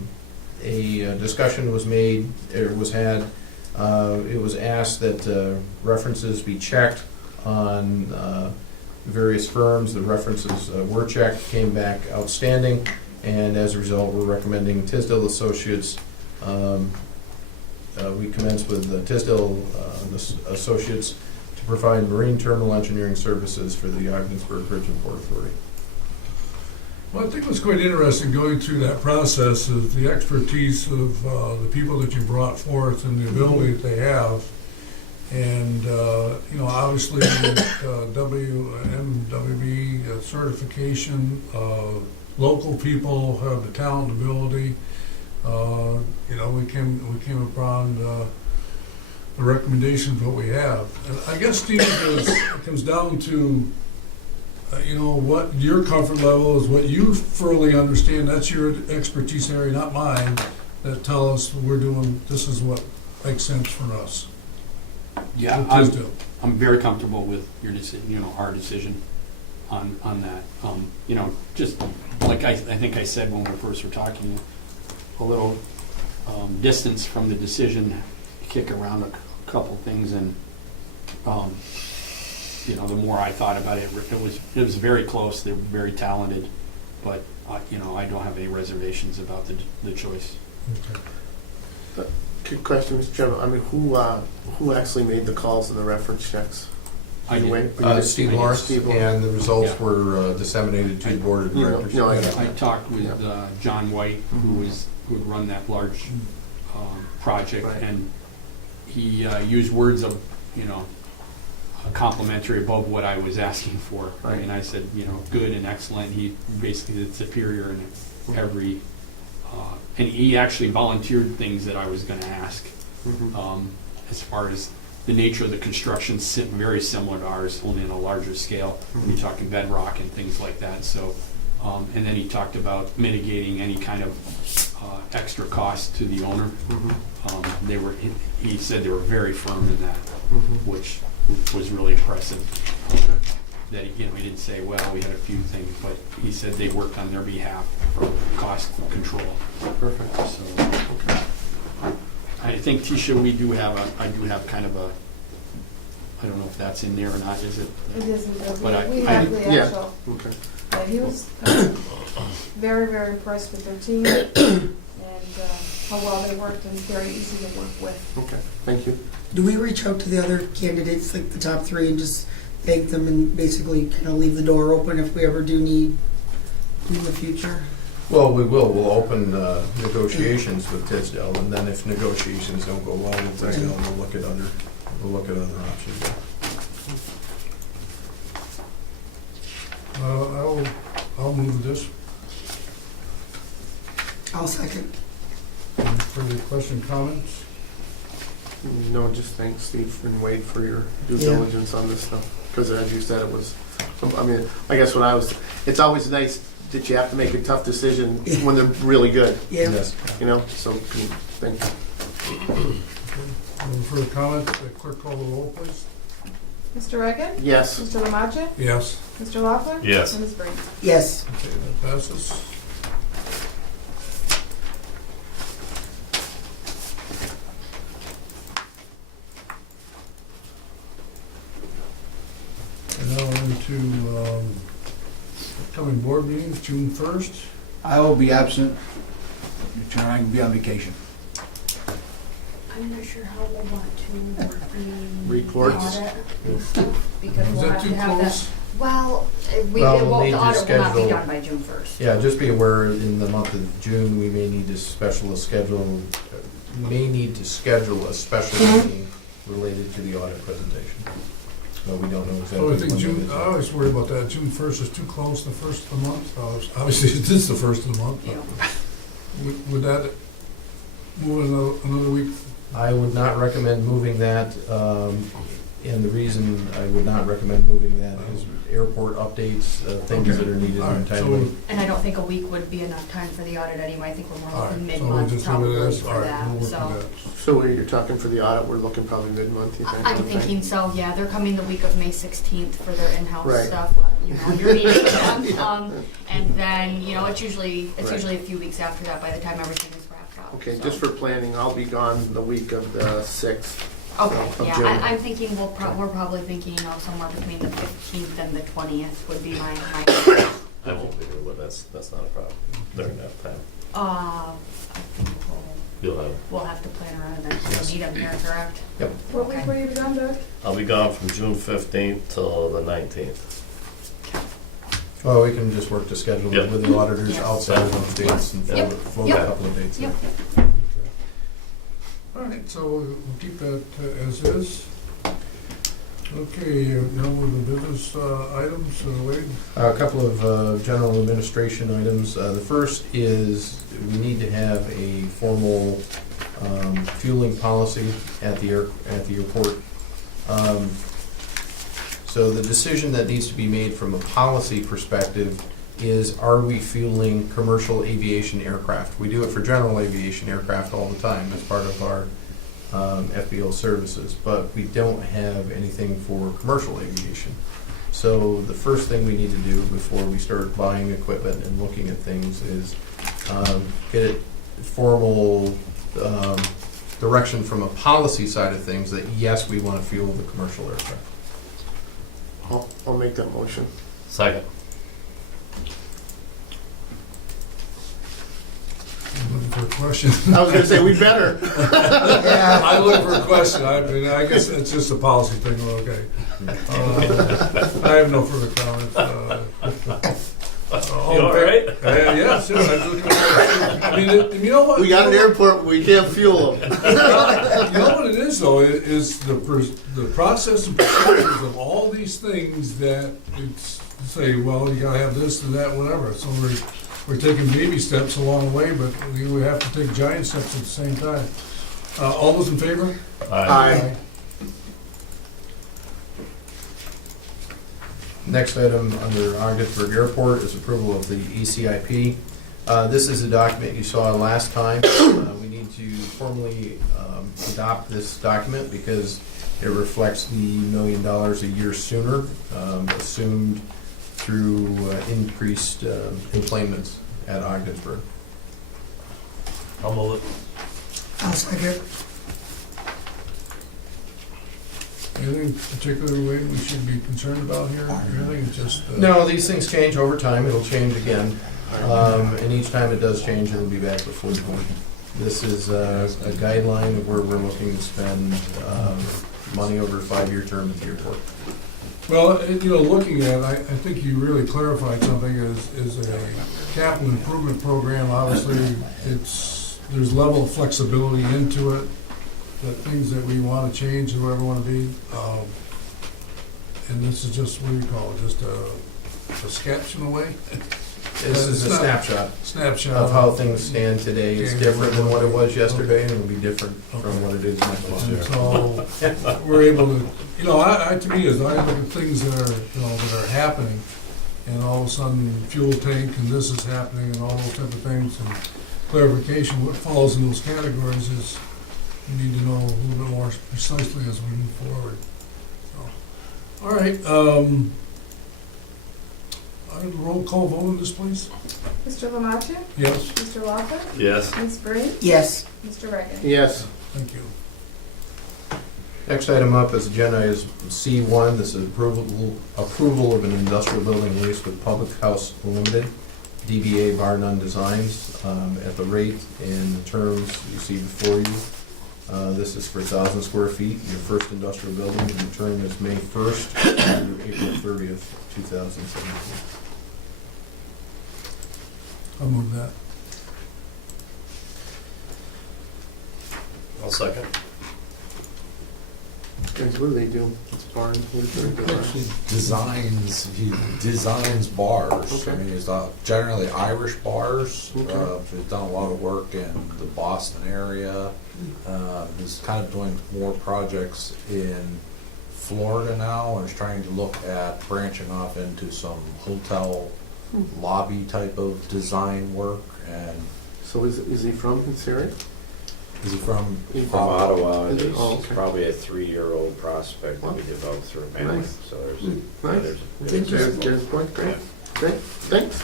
discussion was made, it was had, it was asked that references be checked on various firms. The references were checked, came back outstanding, and as a result, we're recommending Tisdale Associates. We commenced with Tisdale Associates to provide marine terminal engineering services for the Ogdensburg Bridge and Port Authority. Well, I think what's quite interesting going through that process is the expertise of the people that you brought forth and the ability that they have. And, obviously, WMWB certification, local people have the talent and ability. We came upon the recommendations of what we have. And I guess, Steve, it comes down to you know, what your comfort level is, what you fully understand, that's your expertise area, not mine, that tell us we're doing, this is what makes sense for us. Yeah, Please do. I'm very comfortable with your decision, you know, our decision on that. You know, just like I think I said when we first were talking, a little distance from the decision, kick around a couple things, and you know, the more I thought about it, it was very close. They were very talented, but you know, I don't have any reservations about the choice. Okay. Good question, Mr. Chairman. I mean, who actually made the calls and the reference checks? I did. You went- you did- Steve I did. Morris, Steve Morris. and the results Yeah. were disseminated to the board of You know, directors. you know, I talked with John White, who had run that large project, Right. and he used words of, you know, complimentary above what I was asking for. Right. And I said, you know, good and excellent. He basically did superior in every, and he actually volunteered things that I was going to ask. Mhm. As far as the nature of the construction, very similar to ours, only on a larger scale. You're talking bedrock and things like that. So, and then he talked about mitigating any kind of extra cost to the owner. Mhm. He said they were very firm in that, Mhm. which was really impressive. Okay. That he didn't say, well, we had a few things, but he said they worked on their behalf for cost control. Perfect. So, I think, Tisha, I do have kind of a, I don't know if that's in there or not, is it? It isn't, But we have the Yeah. actual, Okay. yeah, he was very, very impressed with their team and how well they worked, and very easy to work with. Okay. Thank you. Do we reach out to the other candidates, like the top three, and just thank them and basically kind of leave the door open if we ever do need in the future? Well, we will. We'll open negotiations with Tisdale, and then if negotiations don't go well with Tisdale, we'll look at other options. I'll move this. I'll second. Any further question, comments? No, just thanks, Steve and Wade, for your due Yeah. diligence on this stuff. Because as you said, it was, I mean, I guess it's always nice that you have to make a tough decision when they're really good, Yeah. Yes. you know? So, thank you. Any further comments? Clerk, call the roll, please. Mr. Reagan? Yes. Mr. Lamache? Yes. Mr. Loeffler? Yes. And Ms. Breen? Yes. Okay, that passes. And now we're into upcoming board meetings, June 1st. I will be absent. I can be on vacation. I'm not sure how we'll want to work the Reports. audit and stuff, because Is we'll that have too to have that. close? Well, Well, we'll need the to audit will not be schedule- done by June 1st. Yeah, just be aware, in the month of June, we may need to schedule a special meeting related to the audit presentation. But we don't know exactly. So I think when June, that is. I always worry about that, June 1st is too close, the first of the month. Obviously, it is the first of the month, Yeah. but would that move another week? I would not recommend moving that, and the reason I would not recommend moving that is airport updates, things that are needed All in right, timely. so And I don't think a week would be enough time for the audit anyway. I think we're All more right, looking so we'll mid-month just leave it probably as, all for right, that, we'll work so. with So you're talking for the audit, we're looking probably mid-month, you think? I'm okay? thinking so, yeah. They're coming the week of May 16th for their in-house Right. stuff. You know, you're meeting with them. And then, you know, it's usually Right. a few weeks after that by the time everything is wrapped up. Okay, so. just for planning, I'll be gone the week of the 6th. Okay, of yeah, June. I'm thinking we're probably thinking, you know, somewhere between the 15th and the 20th would be my I won't be here, but that's not a problem during that time. I think You'll have, we'll have to plan around events. We'll need them here, correct? What week will you be gone, Doug? I'll be gone from June 15th till the 19th. Well, we can just work to schedule it Yep. with the auditors Yes. outside of those dates and Yep. float a Yep. couple of dates. in. Yep. All right, so we'll keep that as is. Okay, now with the business items, Wade? A couple of general administration items. The first is we need to have a formal fueling policy at the airport. So the decision that needs to be made from a policy perspective is, are we fueling commercial aviation aircraft? We do it for general aviation aircraft all the time as part of our FBO services, but we don't have anything for commercial aviation. So the first thing we need to do before we start buying equipment and looking at things is get it formal direction from a policy side of things that yes, we want to fuel the commercial aircraft. I'll make that motion. Second. I'm looking for a question. I was gonna say, we better. I'm looking for a question. I mean, I guess it's just a policy thing, okay. I have no further comments. You all right? Yeah, sure. I mean, you know what? We got an airport, we can't fuel them. You know what it is, though, is the process and procedures of all these things that it's say, well, you gotta have this and that, whatever. So we're taking baby steps along the way, but we have to take giant steps at the same time. All those in favor? Aye. Next item under Ogdensburg Airport is approval of the ECIP. This is a document you saw last time. We need to formally adopt this document because it reflects the $1 million a year sooner, assumed through increased employments at Ogdensburg. I'll move it. I'll second. Anything particularly we should be concerned about here? Anything just? No, these things change over time. It'll change again. And each time it does change, it'll be back before the board. This is a guideline of where we're looking to spend money over a 5-year term at the airport. Well, looking at, I think you really clarified something, is a capital improvement program, obviously, there's level of flexibility into it, that things that we want to change, whoever we want to be, and this is just, what do you call it, just a sketch in a way? This is a It's not- snapshot of how things stand today. It's different than what it was yesterday, and it'll be different from what it is next And year. so, we're able to, to me, as I look at things that are happening, and all of a sudden, fuel tank, and this is happening, and all those type of things, and clarification, what falls in those categories is, we need to know a little bit more precisely as we move forward. So, all right, roll call vote on this, please. Mr. Lamacha? Yes, Mr. Walker? Yes. Ms. Breen? Yes. Mr. Reagan? Yes. thank you. Next item up is agenda is C1. This is approval of an industrial building lease with Public House Limited, DBA Bar None Designs, at the rate and the terms you see before you. This is for 1,000 square feet, your first industrial building, and the term is May 1st through April 30th, 2017. I'll move that. I'll second. Guys, what do they do? It's barn. What is their design? Actually he designs bars. I Okay. mean, it's generally Irish bars. Okay. He's done a lot of work in the Boston area. He's kind of doing more projects in Florida now, and is trying to look at branching off into some hotel lobby type of design work. And So is he from this area? is he from? He's From Ottawa, Is it? it's Oh, okay. probably a 3-year-old prospect that we developed through Mammoth, Nice. so there's. Nice. there's- There's point, great. Great, thanks.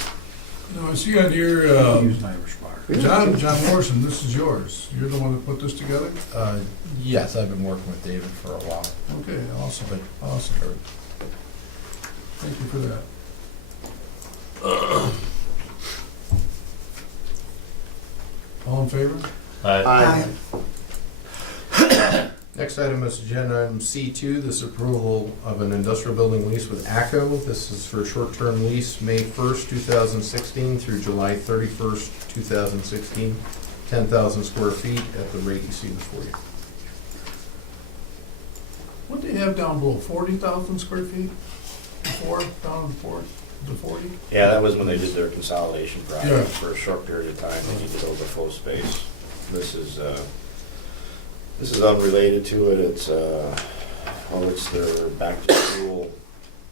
Now, I see on here, Irish bar. John Morrison, this is yours. You're the one that put this together? Yes, I've been working with David for a while. Okay, awesome, awesome. Thank you for that. All in favor? Aye. Next item is agenda item C2. This is approval of an industrial building lease with ACCO. This is for a short-term lease, May 1st, 2016 through July 31st, 2016. 10,000 square feet at the rate you see before you. What do you have down below, 40,000 square feet? Before, down to 40? Yeah, that was when they did their consolidation Yeah. project for a short period of time, they needed overflow space. This is unrelated to it, it's their back to school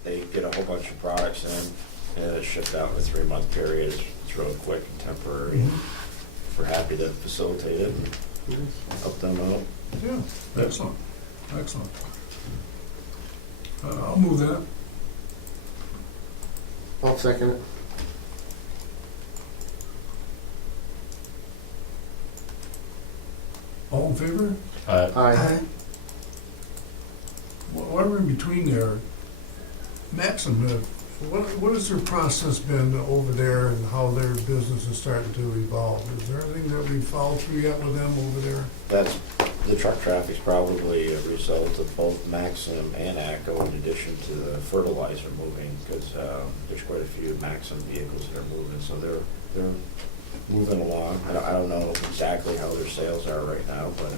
they get a whole bunch of products in, and it's shipped out in a 3-month period. It's real quick and temporary. We're happy to facilitate it and help them out. Yeah, excellent, excellent. I'll move that. I'll second it. All in favor? Aye. While we're in between there, Maxim, what has their process been over there and how their business is starting to evolve? Is there anything that we followed through yet with them over there? That's, the truck traffic's probably a result of both Maxim and ACO in addition to the fertilizer moving, because there's quite a few Maxim vehicles that are moving, so they're moving along. I don't know exactly how their sales are right now, but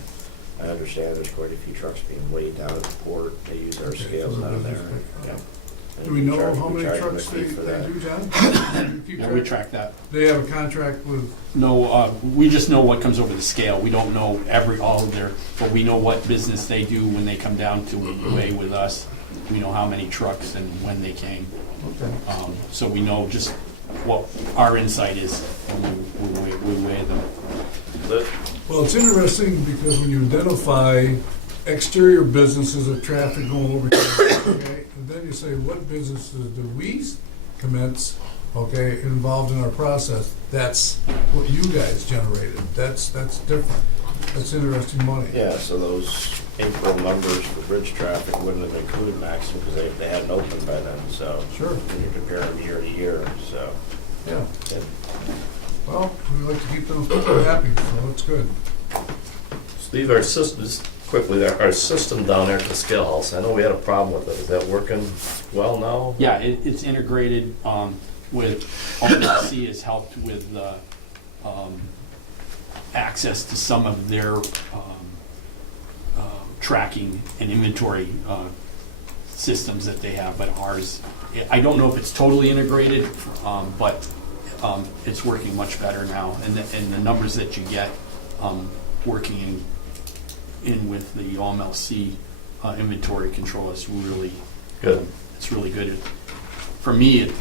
I understand there's quite a few trucks being weighed down at the port. They use our scales down there. Yeah. Do we know how We many charge them a trucks fee they for that. do, John? Yeah, we track that. They have a contract with, No, we just know what comes over the scale. We don't know all of their, but we know what business they do when they come down to weigh with us. We know how many trucks and when they came. okay. So we know just what our insight is when we weigh them. Well, it's interesting because when you identify exterior businesses of traffic going over here, okay, and then you say, what businesses do we commence, okay, involved in our process? That's what you guys generated. That's different. That's interesting money. Yeah, so those April numbers for bridge traffic wouldn't have included Maxim because they hadn't opened by then, so. Sure. When you compare them year to year, so. Yeah. yeah. Well, we like to keep those people happy, so it's good. Steve, our system, just quickly there, our system down there at the scale house, I know we had a problem with it. Is that working well now? Yeah, it's integrated with, OMC has helped with access to some of their tracking and inventory systems that they have, but ours, I don't know if it's totally integrated, but it's working much better now, and the numbers that you get working in with the OMLC inventory control is really Good. It's really good. For me,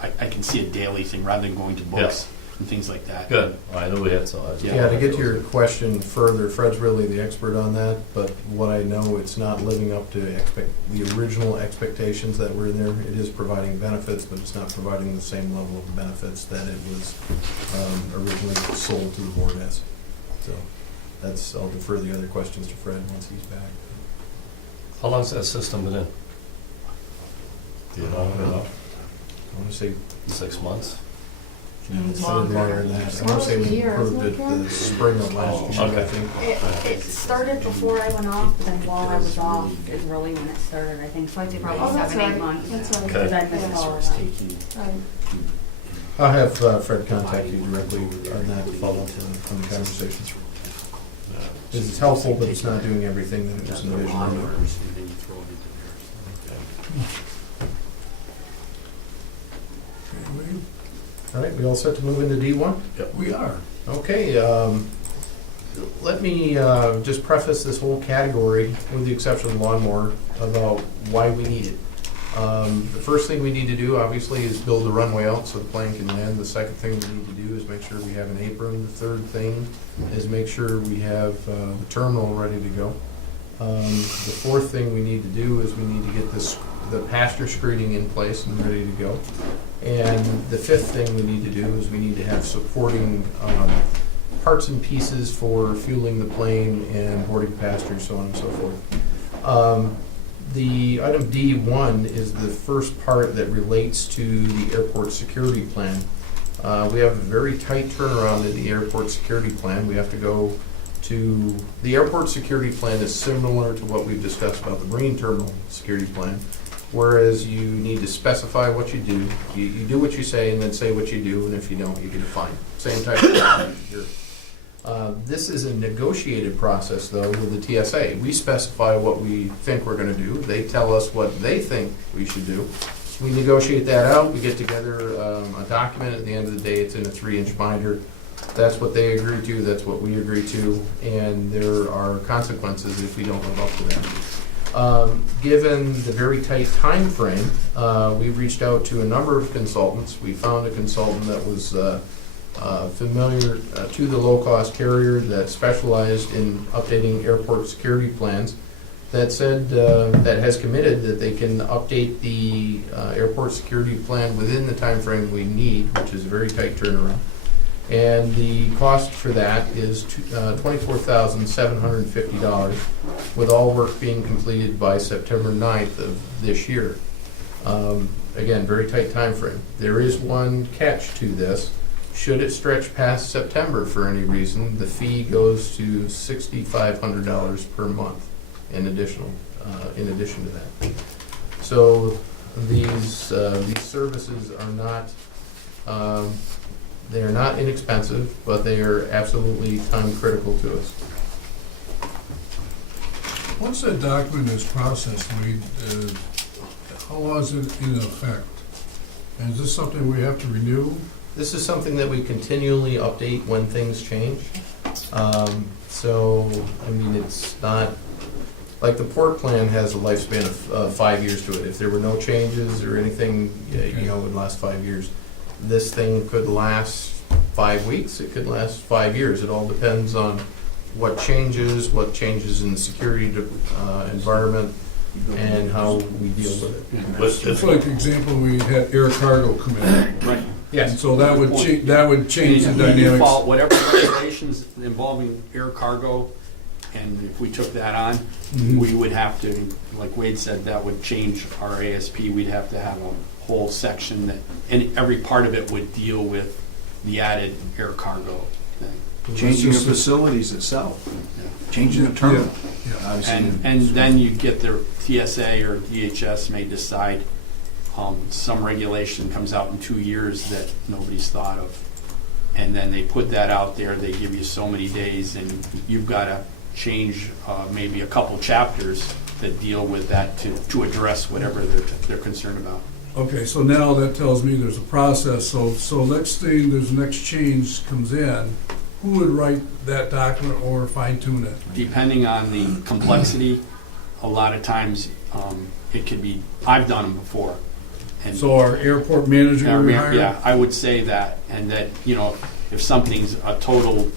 I can see a daily thing rather than going to books and things like that. Good. I know we had some. Yeah, to get to your question further, Fred's really the expert on that, but what I know, it's not living up to the original expectations that were in there. It is providing benefits, but it's not providing the same level of benefits that it was originally sold to the board as. So I'll defer the other questions to Fred once he's back. How long's that system been in? Do you know? I want to say 6 months? longer than that. I want to say we approved it the spring of last year, I think. It started before I went off, but then while I was off is really when it started, I think. So I'd say probably Oh, that's 7, 8 right. months. That's right. Because I missed all of that. Right. I'll have Fred contact you directly on that to follow up on the conversation. It's helpful, but it's not doing everything that it was envisioned to do. All right, we all set to move into D1? We are. Okay, let me just preface this whole category, with the exception of the lawnmower, about why we need it. The first thing we need to do, obviously, is build the runway out so the plane can land. The second thing we need to do is make sure we have an apron. The third thing is make sure we have the terminal ready to go. The fourth thing we need to do is we need to get the pasture screening in place and ready to go. And the fifth thing we need to do is we need to have supporting parts and pieces for fueling the plane and boarding pasture, so on and so forth. The item D1 is the first part that relates to the airport security plan. We have a very tight turnaround in the airport security plan. We have to go to, the airport security plan is similar to what we've discussed about the marine terminal security plan, whereas you need to specify what you do. You do what you say and then say what you do, and if you don't, you get a fine. Same type of thing. This is a negotiated process, though, with the TSA. We specify what we think we're going to do. They tell us what they think we should do. We negotiate that out. We get together a document. At the end of the day, it's in a 3-inch binder. That's what they agree to. That's what we agree to. And there are consequences if we don't live up to that. Given the very tight time frame, we reached out to a number of consultants. We found a consultant that was familiar to the low-cost carrier that specialized in updating airport security plans, that said, that has committed that they can update the airport security plan within the time frame we need, which is a very tight turnaround. And the cost for that is $24,750, with all work being completed by September 9th of this year. Again, very tight time frame. There is one catch to this. Should it stretch past September for any reason, the fee goes to $6,500 per month in addition to that. So these services are not, they are not inexpensive, but they are absolutely time critical to us. Once that document is processed, how long is it in effect? And is this something we have to renew? This is something that we continually update when things change. So, I mean, it's not, like the port plan has a lifespan of 5 years to it. If there were no changes or anything, it would last 5 years. This thing could last 5 weeks, it could last 5 years. It all depends on what changes in the security environment, and how we deal with it. Just like example, we had air cargo come in. Right. And so that would change the And dynamics. default, whatever regulations involving air cargo, and if we took that on, Mhm. we would have to, like Wade said, that would change our ASP. We'd have to have a whole section that, and every part of it would deal with the added air cargo thing. Changing the facilities itself, changing the terminal. Obviously. And then you get the TSA or DHS may decide some regulation comes out in 2 years that nobody's thought of. And then they put that out there, they give you so many days, and you've got to change maybe a couple chapters that deal with that to address whatever they're concerned about. Okay, so now that tells me there's a process, so next thing, there's next change comes in, who would write that document or fine tune it? Depending on the complexity, a lot of times it could be, I've done them before. And So our airport manager we hire? yeah, I would say that, and that, if something's a total,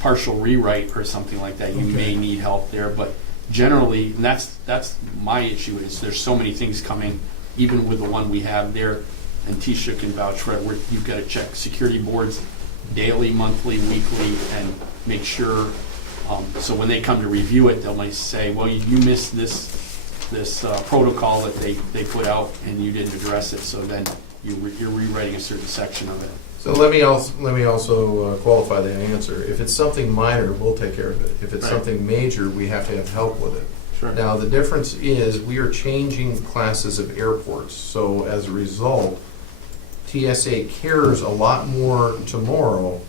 partial rewrite or something like that, you may Okay. need help there, but generally, and that's my issue, is there's so many things coming, even with the one we have there, and Tisha can vouch for it, where you've got to check security boards daily, monthly, weekly, and make sure, so when they come to review it, they'll might say, well, you missed this protocol that they put out, and you didn't address it, so then you're rewriting a certain section of it. So let me also qualify that answer. If it's something minor, we'll take care of it. If it's Right. something major, we have to have help with it. Sure. Now, the difference is we are changing classes of airports. So as a result, TSA cares a lot more tomorrow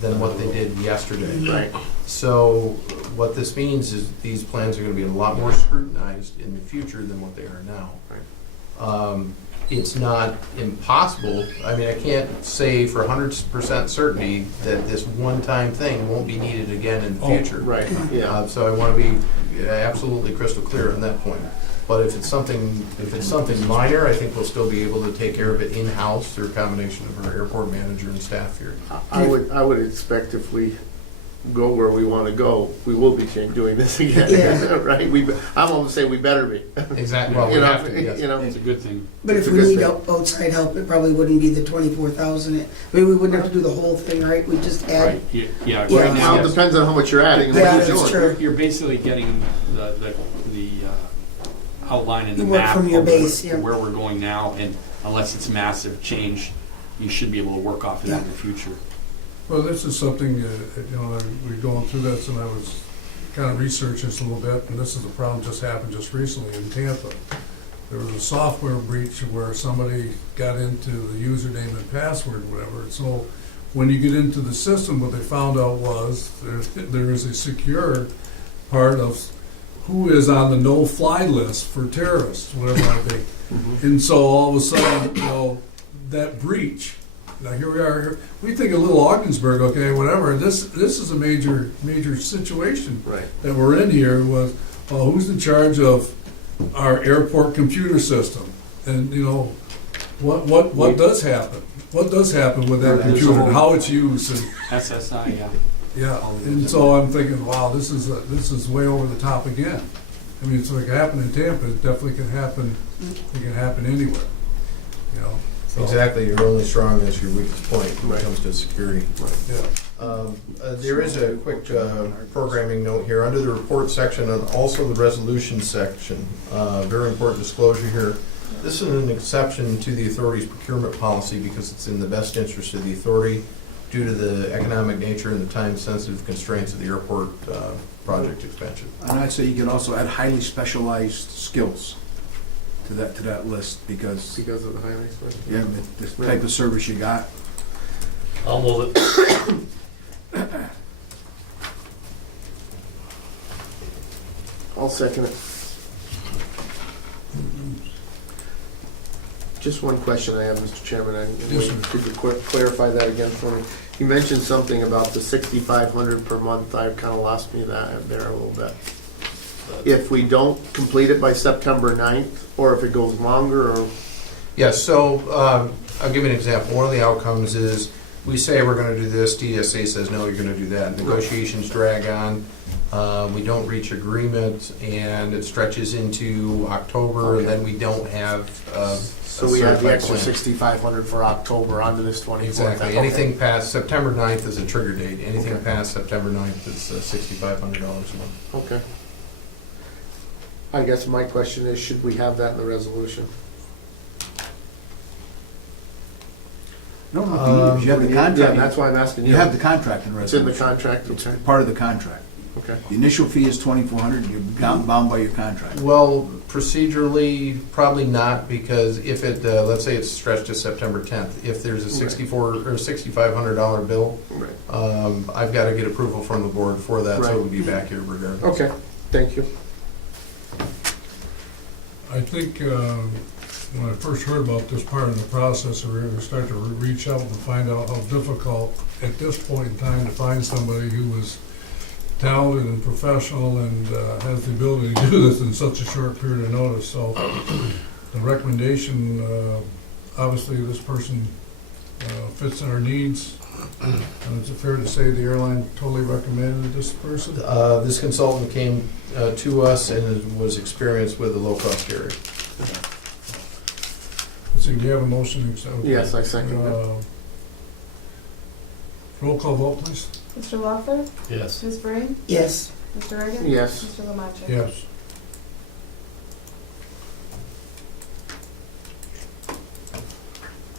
than what they did yesterday. Right. So what this means is these plans are going to be a lot more scrutinized in the future than what they are now. It's not impossible. I mean, I can't say for 100% certainty that this one-time thing won't be needed again in the future. Right, yeah. So I want to be absolutely crystal clear on that point. But if it's something minor, I think we'll still be able to take care of it in-house through a combination of our airport manager and staff here. I would expect if we go where we want to go, we will be doing this again, Yeah. right? I'm going to say we better be. Exactly. Well, we You know, have to, yes. It's a good thing. But It's if a we good need thing. outside help, it probably wouldn't be the 24,000. I mean, we wouldn't have to do the whole thing, right? We just add. Right, yeah, Yeah. right Well, now, it depends on how much you're adding and what Yeah, you're that's doing. true. you're basically getting the outline and the You work map from your of base, yeah. where we're going now, and unless it's massive change, you should be able to work off of that in the future. Well, this is something, we're going through this, and I was kind of researching this a little bit, and this is a problem just happened just recently in Tampa. There was a software breach where somebody got into the username and password, whatever. So when you get into the system, what they found out was there is a secure part of who is on the no-fly list for terrorists, whatever it might be. And so all of a sudden, that breach. Now here we are. We think of little Ogdensburg, okay, whatever. This is a major situation Right. that we're in here. Was who's in charge of our airport computer system? And, you know, what does happen? What does happen with that computer and how it's used? And, SSI, yeah. yeah, and so I'm thinking, wow, this is way over the top again. I mean, so it can happen in Tampa, it definitely can happen, anywhere, you know? So, Exactly, you're only strong as your weakest point when Right. it comes to security. yeah. There is a quick programming note here, under the report section and also the resolution section. Very important disclosure here. This is an exception to the authority's procurement policy because it's in the best interest of the authority due to the economic nature and the time-sensitive constraints of the airport project expansion. And I'd say you can also add highly specialized skills to that list, because, Because of the highway special. yeah, the type of service you got. I'll move it. I'll second it. Just one question I have, Mr. Chairman, Yes, sir. could you clarify that again for me? You mentioned something about the 6,500 per month, I've kind of lost me that there a little bit. If we don't complete it by September 9th, or if it goes longer, or, Yes, so I'll give you an example. One of the outcomes is we say we're going to do this, DSA says, no, you're going to do that. Negotiations drag on, we don't reach agreement, and it stretches into October, and then we don't have so we have the certified extra plan. 6,500 for October onto this 24th. Exactly. Okay. Anything past September 9th is a trigger date. Anything past September 9th is $6,500 a month. Okay. I guess my question is, should we have that in the resolution? No, you have the Yeah, contract. that's why I'm asking you. You have the contract in It's in resolution. the contract, It's okay, part of the contract. okay. The initial fee is $2,400, you're bound by your contract. Well, procedurally, probably not, because if it, let's say it's stretched to September 10th, if there's a $6,500 bill, Right. I've got to get approval from the board for that, so Right. it would be back here regardless. Okay, thank you. I think when I first heard about this part of the process, we were going to start to reach out and find out how difficult at this point in time to find somebody who was talented and professional and has the ability to do this in such a short period of notice. So the recommendation, obviously this person fits our needs. And is it fair to say the airline totally recommended this person? This consultant came to us and was experienced with a low-cost carrier. So you have a motion to accept? Yes, I second that. Roll call vote, please. Mr. Loeffler? Yes. Ms. Breen? Yes. Mr. Reagan? Yes. Mr. Lamacek? Yes.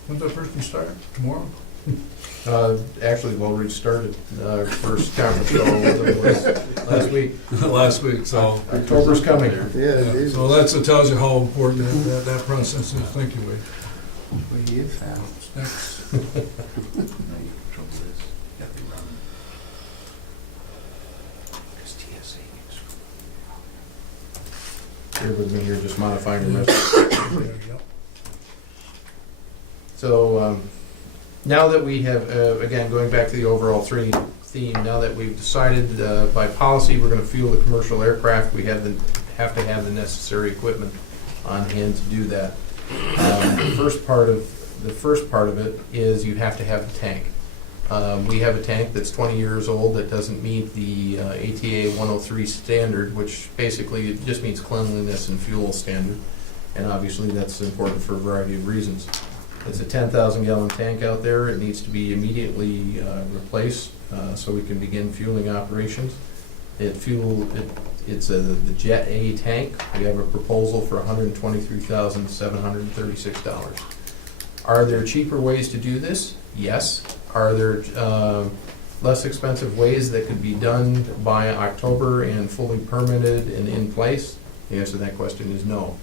When's that person start? Tomorrow? Actually, Wellridge started first conference call with them was last week. Last week, so. October's coming. Yeah, Yeah, it is. so that tells you how important that process is. Thank you, Wade. Well, he is fast. Next. Here with me here, just modifying the rest. There you go. So now that we have, again, going back to the overall theme, now that we've decided by policy we're going to fuel the commercial aircraft, we have to have the necessary equipment on hand to do that. The first part of it is you have to have the tank. We have a tank that's 20 years old that doesn't meet the ATA 103 standard, which basically it just means cleanliness and fuel standard. And obviously that's important for a variety of reasons. It's a 10,000 gallon tank out there. It needs to be immediately replaced so we can begin fueling operations. It's the Jet A tank. We have a proposal for $123,736. Are there cheaper ways to do this? Yes. Are there less expensive ways that could be done by October and fully permitted and in place? The answer to that question is no.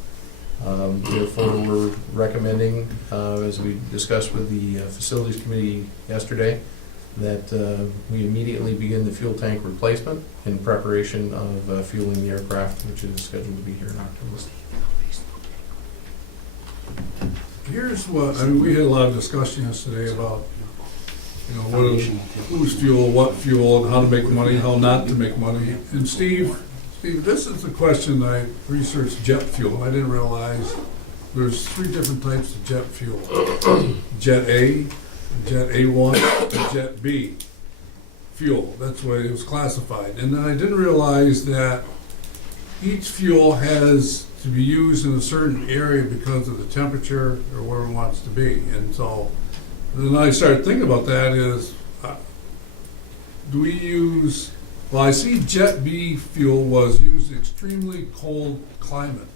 Therefore, we're recommending, as we discussed with the Facilities Committee yesterday, that we immediately begin the fuel tank replacement in preparation of fueling the aircraft, which is scheduled to be here in October. Here's what, I mean, we had a lot of discussion yesterday about, you know, whose fuel, what fuel, and how to make money, how not to make money. And Steve Steve, this is the question. I researched jet fuel. I didn't realize there's 3 different types of jet fuel. Jet A, Jet A1, and Jet B fuel. That's the way it was classified. And then I didn't realize that each fuel has to be used in a certain area because of the temperature or where it wants to be. And so then I started thinking about that is, do we use, well, I see Jet B fuel was used in extremely cold climate.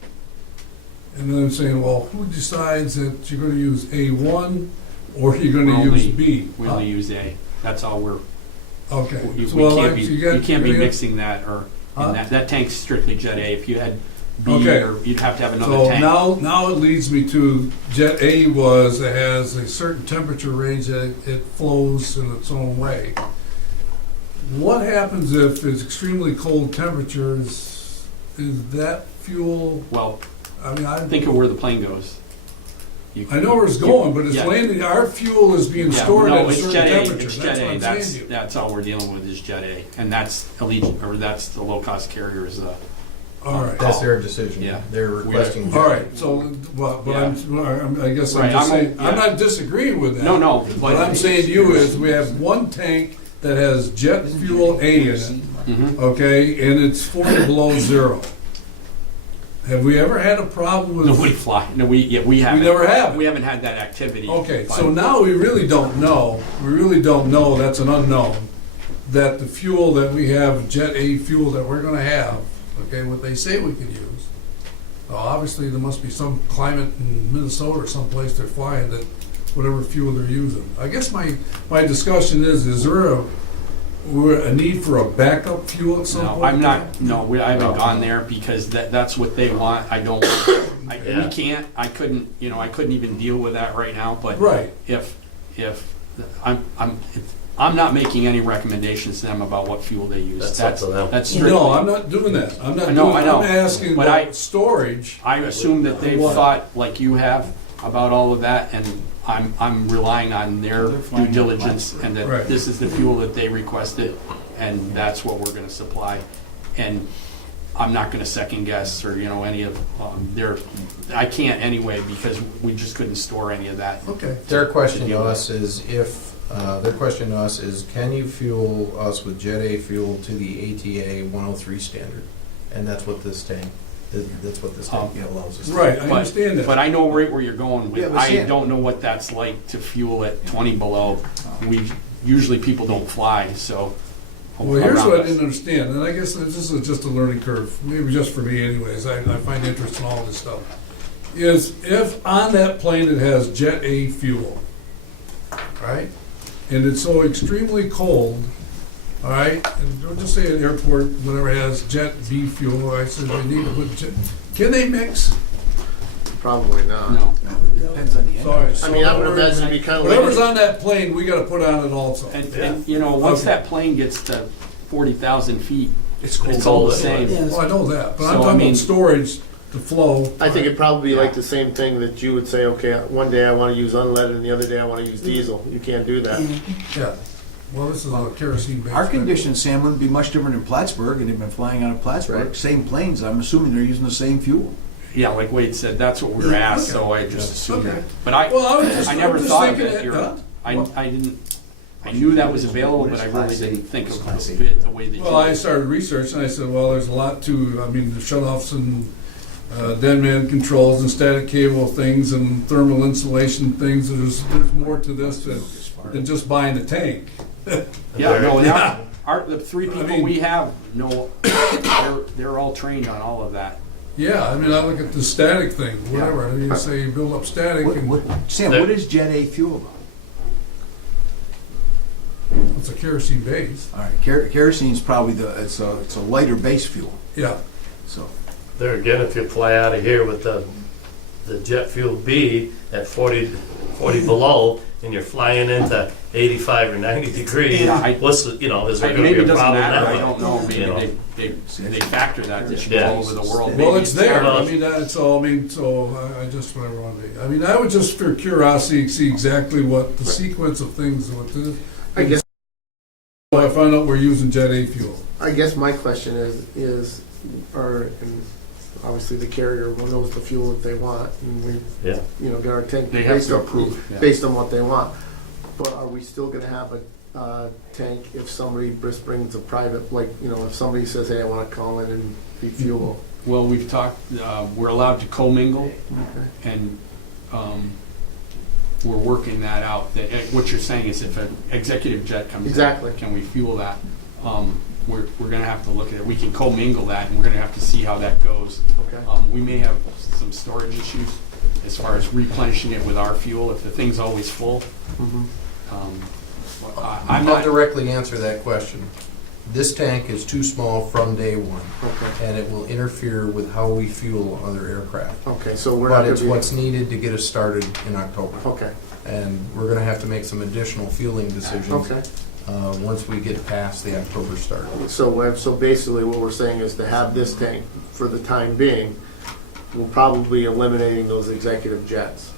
And then I'm saying, well, who decides that you're gonna use A1 or you're gonna use B? We only use A. That's all we're, Okay. you So, well, can't be, you you got- can't be you got- mixing that or, Huh? that tank's strictly Jet A. If you had B, Okay. or you'd have to have another So tank. now it leads me to Jet A was, it has a certain temperature range that it flows in its own way. What happens if it's extremely cold temperatures? Is that fuel, Well, I mean, think of where the plane goes. You- I know where it's going, but it's Yeah. landing, our fuel is being Yeah, stored no, at a it's certain Jet A. temperature. It's That's Jet what A. I'm That's, saying to you. that's all we're dealing with is Jet A. And that's Allegiant, or that's the low-cost carriers, All right. That's their decision. Yeah. They're requesting. All right, so, but I guess I'm Right, just I'm- saying, I'm yeah. not disagreeing with that. No, What I'm saying to you is, we have one tank that has jet fuel A in it, Mhm. okay, and it's 40 below zero. Have we ever had a problem with? Nobody fly, no, we haven't. never have. We haven't had that activity. Okay, but- so now we really don't know, that's an unknown, that the fuel that we have, Jet A fuel that we're gonna have, okay, what they say we can use. Obviously, there must be some climate in Minnesota or someplace they're flying that, whatever fuel they're using. I guess my discussion is there a need for a backup fuel at some point? No, I'm not, no, I haven't gone there because that's what they want. I don't, Yeah. we can't, I couldn't even deal with that right now, but Right. if, I'm not making any recommendations to them about what fuel they use. That's up to them. That's strictly. No, I'm not doing that. I'm not I know, doing, I know. I'm asking But about storage. I assume that they've What? thought like you have about all of that, and I'm relying on their due diligence and that Right. this is the fuel that they requested, and that's what we're gonna supply. And I'm not gonna second guess or, any of, I can't anyway, because we just couldn't store any of that. Okay. Their question to us is can you fuel us with Jet A fuel to the ATA 103 standard? And that's what this tank allows us to do. Right, I But- understand that. But I know right where you're going with, Yeah, but I Sam- don't know what that's like to fuel at 20 below. Usually people don't fly, so. Well, here's around what I us. didn't understand, and I guess this is just a learning curve, maybe just for me anyways, I find interest in all this stuff, is if on that plane it has Jet A fuel, right, and it's so extremely cold, all right, and don't just say an airport, whatever has Jet B fuel, I said they need to put Jet, can they mix? Probably not. No. Depends on the engine. Sorry. I mean, I would imagine it'd be kind of Whatever's like, on that plane, we gotta put on it also. And once Okay. that plane gets to 40,000 feet, It's cold. it's all the Cold anyway. same. Yes. Well, I know that, but I'm So, I talking mean- about storage to flow. I think it'd probably be like Yeah. the same thing that you would say, okay, one day I want to use unleaded and the other day I want to use diesel. You can't do that. Yeah, well, this is a kerosene based. Our conditions, Sam, wouldn't be much different in Plattsburgh, and they've been flying out of Plattsburgh, Right. same planes, I'm assuming they're using the same fuel. Yeah, like Wade said, that's what we were asked, so I just assumed Okay. that. But I never I'm just thought of thinking it. huh? I didn't, I knew that was available, but I really didn't think of it the way that you Well, I did. started researching, I said, well, there's a lot to, I mean, the shutoffs and dead man controls and static cable things and thermal insulation things, there's more to this than just buying a tank. Yeah, no, Yeah. the 3 people mean- we have, no, they're all trained on all of that. Yeah, I mean, I look at the static thing, whatever, I mean, you say you build up static and Sam, what is Jet A fuel? it's a kerosene base. All right, kerosene's probably it's a lighter base fuel, Yeah, so. There again, if you fly out of here with the jet fuel B at 40 below, and you're flying into 85 or 90 degrees, Yeah, what's the, is there going to Maybe be it a doesn't problem matter, that I way? don't know, maybe You know. they factor that should go Yeah. all over the world. well, Maybe it's there, Well, I mean, that's all, I mean, so I just, whatever I want to be. I mean, I would just, for curiosity, see exactly what the sequence of things, what the. I guess I find out we're using Jet A fuel. I guess my question is and obviously the carrier knows the fuel that they want, and we, Yeah. get our tank They have based to on, approve, yeah. based on what they want. But are we still gonna have a tank if somebody just brings a private, like, if somebody says, hey, I wanna call in and refuel? Well, we've talked, we're allowed to commingle, Okay. and we're working that out. What you're saying is if an executive jet comes in, Exactly. can we fuel that? We're gonna have to look at it. We can commingle that, and we're gonna have to see how that goes. Okay. We may have some storage issues as far as replenishing it with our fuel, if the thing's always full. Mhm. I'm I'll not, directly answer that question. This tank is too small from day one, Okay. and it will interfere with how we fuel other aircraft. Okay, so we're not But gonna it's be. what's needed to get us started in October. Okay, And we're gonna have to make some additional fueling decisions okay. once we get past the October start. So basically what we're saying is to have this tank for the time being, we're probably eliminating those executive jets.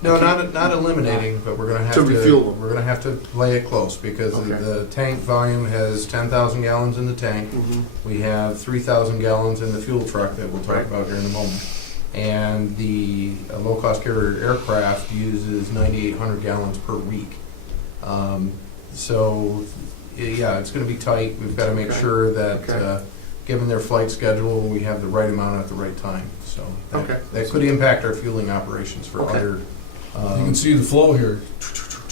No, not eliminating, but we're gonna have To to, refuel them. we're gonna have to play it close, because Okay. the tank volume has 10,000 gallons in the tank. We have 3,000 gallons in the fuel truck that we'll talk Right. about here in a moment. And the low-cost carrier aircraft uses 9,800 gallons per week. So, yeah, it's gonna be tight. We've gotta make Okay. sure that, Okay. given their flight schedule, we have the right amount at the right time. So Okay. that could impact our fueling operations for Okay. other You can see the flow here.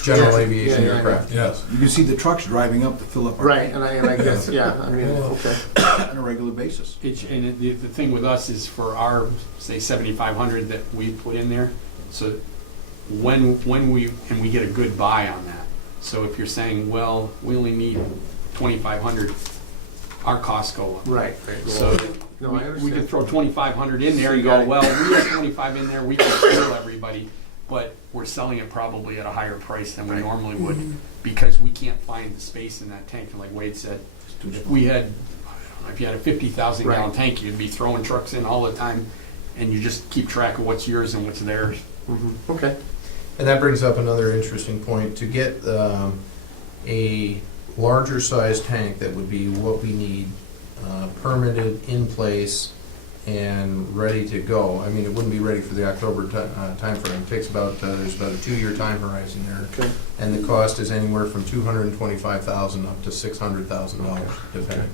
general aviation Yeah, yeah, aircraft. Yes. You can see the trucks driving up to fill up our Right, tank and I guess, okay. on a regular basis. the thing with us is for our, say, 7,500 that we put in there, so when we get a good buy on that. So if you're saying, well, we only need 2,500, our costs go up. Right. So No, I we understand. could throw 2,500 in there and So go, you got well, we have 25 in there, we can fill everybody, but we're selling it probably at a higher price than we Right. normally would, because we can't find the space in that tank. And like Wade said, if we had, I don't know, if you had a 50,000 gallon Right. tank, you'd be throwing trucks in all the time, and you just keep track of what's yours and what's theirs. Okay. And that brings up another interesting point. To get a larger size tank that would be what we need, permitted, in place, and ready to go. I mean, it wouldn't be ready for the October timeframe. It takes about, there's about a 2-year time horizon there. Okay. And the cost is anywhere from $225,000 up to $600,000, depending.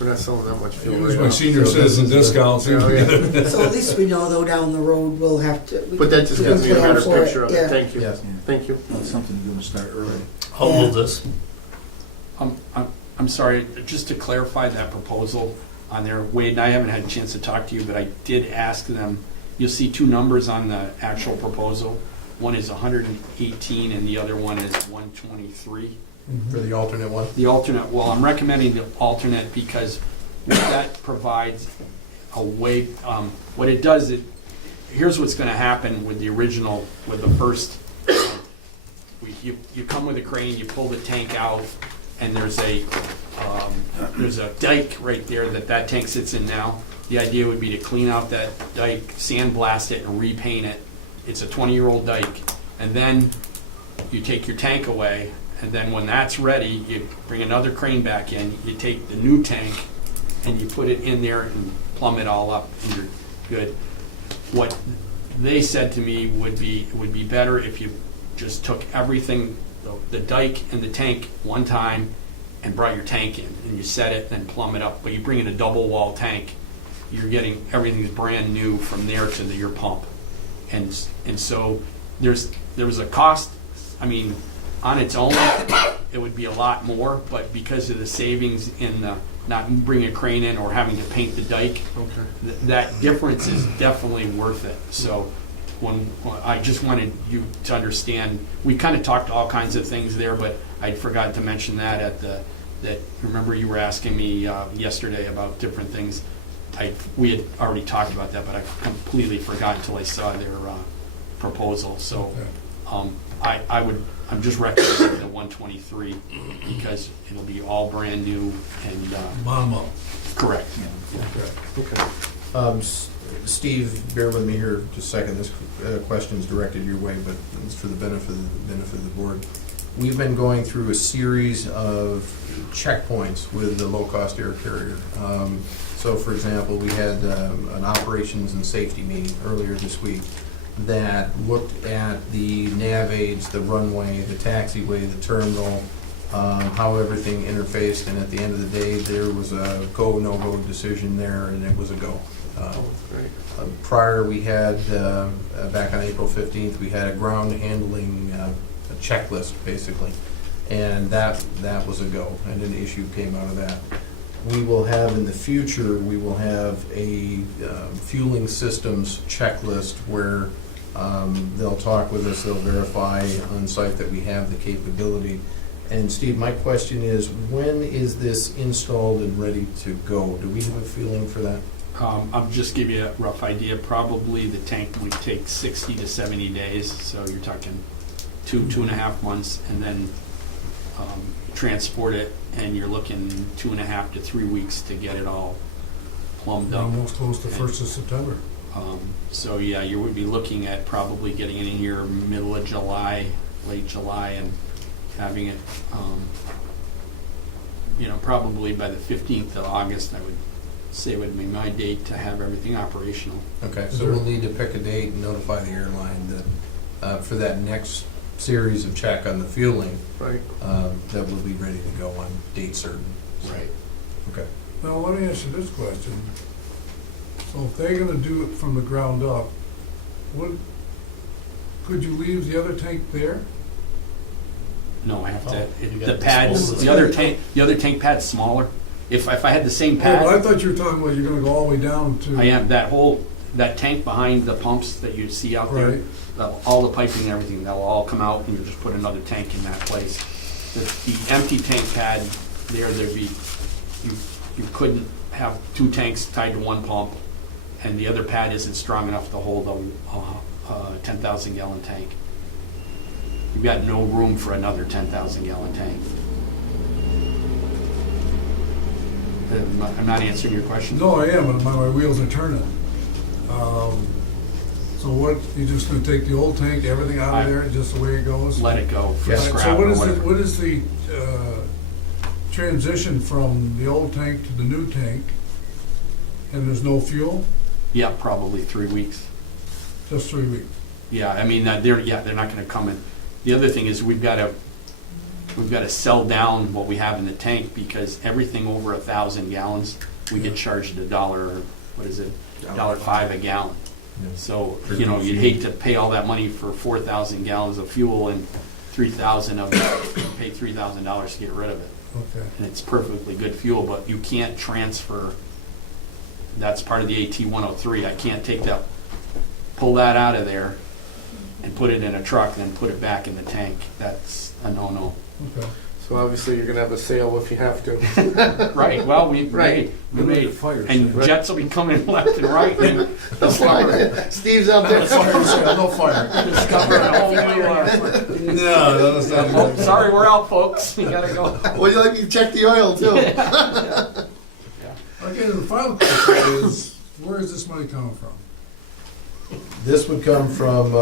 We're not selling that much fuel Use right my now. senior So this citizen is the- discounts. Oh, yeah. So at least we know, though, down the road, we'll have to. we But that just can gives me a plan better for it, picture of yeah. it. Thank you. Yes. Thank you. That's something you're gonna start early. How old is this? I'm sorry, just to clarify that proposal on there, Wade, and I haven't had a chance to talk to you, but I did ask them, you'll see two numbers on the actual proposal. One is 118 and the other one is 123. For the alternate one? The alternate, well, I'm recommending the alternate because what that provides a way, what it does, here's what's gonna happen with the original, with the first, you come with a crane, you pull the tank out, and there's a dike right there that tank sits in now. The idea would be to clean out that dike, sandblast it, and repaint it. It's a 20-year-old dike. And then you take your tank away, and then when that's ready, you bring another crane back in, you take the new tank, and you put it in there and plumb it all up, and you're good. What they said to me would be, it would be better if you just took everything, the dike and the tank one time, and brought your tank in, and you set it, then plumb it up. But you bring in a double wall tank, you're getting, everything's brand new from there to your pump. And so there was a cost, I mean, on its own, it would be a lot more, but because of the savings in the not bringing a crane in or having to paint the dike, that difference is definitely worth it. So when I just wanted you to understand, we kind of talked all kinds of things there, but I forgot to mention that remember you were asking me yesterday about different things. We had already talked about that, but I completely forgot until I saw their proposal. So I'm just recommending the 123 because it'll be all brand new and Bottom up. correct. Okay. Steve, bear with me here just a second. This question's directed your way, but it's for the benefit of the board. we've been going through a series of checkpoints with the low-cost air carrier. So, for example, we had an operations and safety meeting earlier this week that looked at the nav aids, the runway, the taxiway, the terminal, how everything interfaced, and at the end of the day, there was a go, no-go decision there, and it was a go. Prior, we had, back on April 15th, we had a ground handling a checklist, basically, and that was a go, and an issue came out of that. We will have, in the future, we will have a fueling systems checklist where they'll talk with us, they'll verify on site that we have the capability. And Steve, my question is, when is this installed and ready to go? Do we have a feeling for that? I'll just give you a rough idea. Probably the tank would take 60 to 70 days, so you're talking 2.5 months, and then transport it, and you're looking 2.5 to 3 weeks to get it all plumbed up. Almost close to 1st of September. So yeah, you would be looking at probably getting it in here middle of July, late July, and having it, probably by the 15th of August, I would say would be my date to have everything operational. Okay, so we'll need to pick a date and notify the airline that, for that next series of check on the fueling, Right. that we'll be ready to go on date certain. Right. Okay. Now, let me ask you this question. So if they're gonna do it from the ground up, could you leave the other tank there? No, I have to, Oh, you the gotta pads, dispose of the other tank pad's smaller. If I had the same Oh, but I pad, thought you were talking about you're gonna go all the way down to. I am, that tank behind the pumps that you see out there, Right. all the piping and everything, that'll all come out, and you just put another tank in that place. The empty tank pad, there'd be, you couldn't have 2 tanks tied to one pump, and the other pad isn't strong enough to hold a 10,000 gallon tank. You've got no room for another 10,000 gallon tank. I'm not answering your question. No, I am, and my wheels are turning. So what, you just gonna take the old tank, everything out of there, just the way it goes? Let it go for Yeah. Right, scrap so or whatever. what is the transition from the old tank to the new tank? And there's no fuel? Yeah, probably 3 weeks. Just 3 weeks? Yeah, I mean, they're not gonna come in. The other thing is we've gotta sell down what we have in the tank, because everything over 1,000 gallons, we get charged $1, what is it? $1.05 a gallon. Yeah. So, you'd hate to pay all that money for 4,000 gallons of fuel, and 3,000 of it, you pay $3,000 to get rid of it. Okay. And it's perfectly good fuel, but you can't transfer, that's part of the AT 103. I can't pull that out of there and put it in a truck, and then put it back in the tank. That's a no-no. Okay. So obviously you're gonna have a sale if you have to. Right, well, we Right. made, Fire and sale. jets will be coming left and right, and That's why Steve's out there. No fire. discovering a whole new, No, that's oh, sorry, we're out, folks. You gotta go. Would you like me to check the oil too? Okay, the final question is, where is this money coming from? This would come from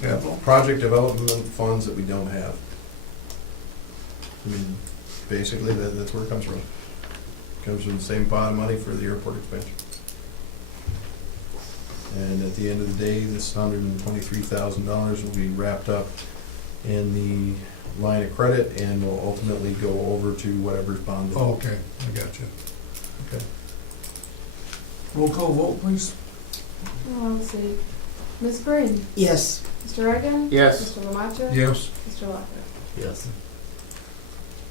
Capital? project development funds that we don't have. I mean, basically, that's where it comes from. Comes from the same pot of money for the airport expansion. And at the end of the day, this $123,000 will be wrapped up in the line of credit and will ultimately go over to whatever's bonded. Oh, okay, I got you. Okay. Roll call vote, please. Let's see. Ms. Green? Yes. Mr. Reagan? Yes. Mr. Lamaccia? Yes. Mr. Lockwood? Yes.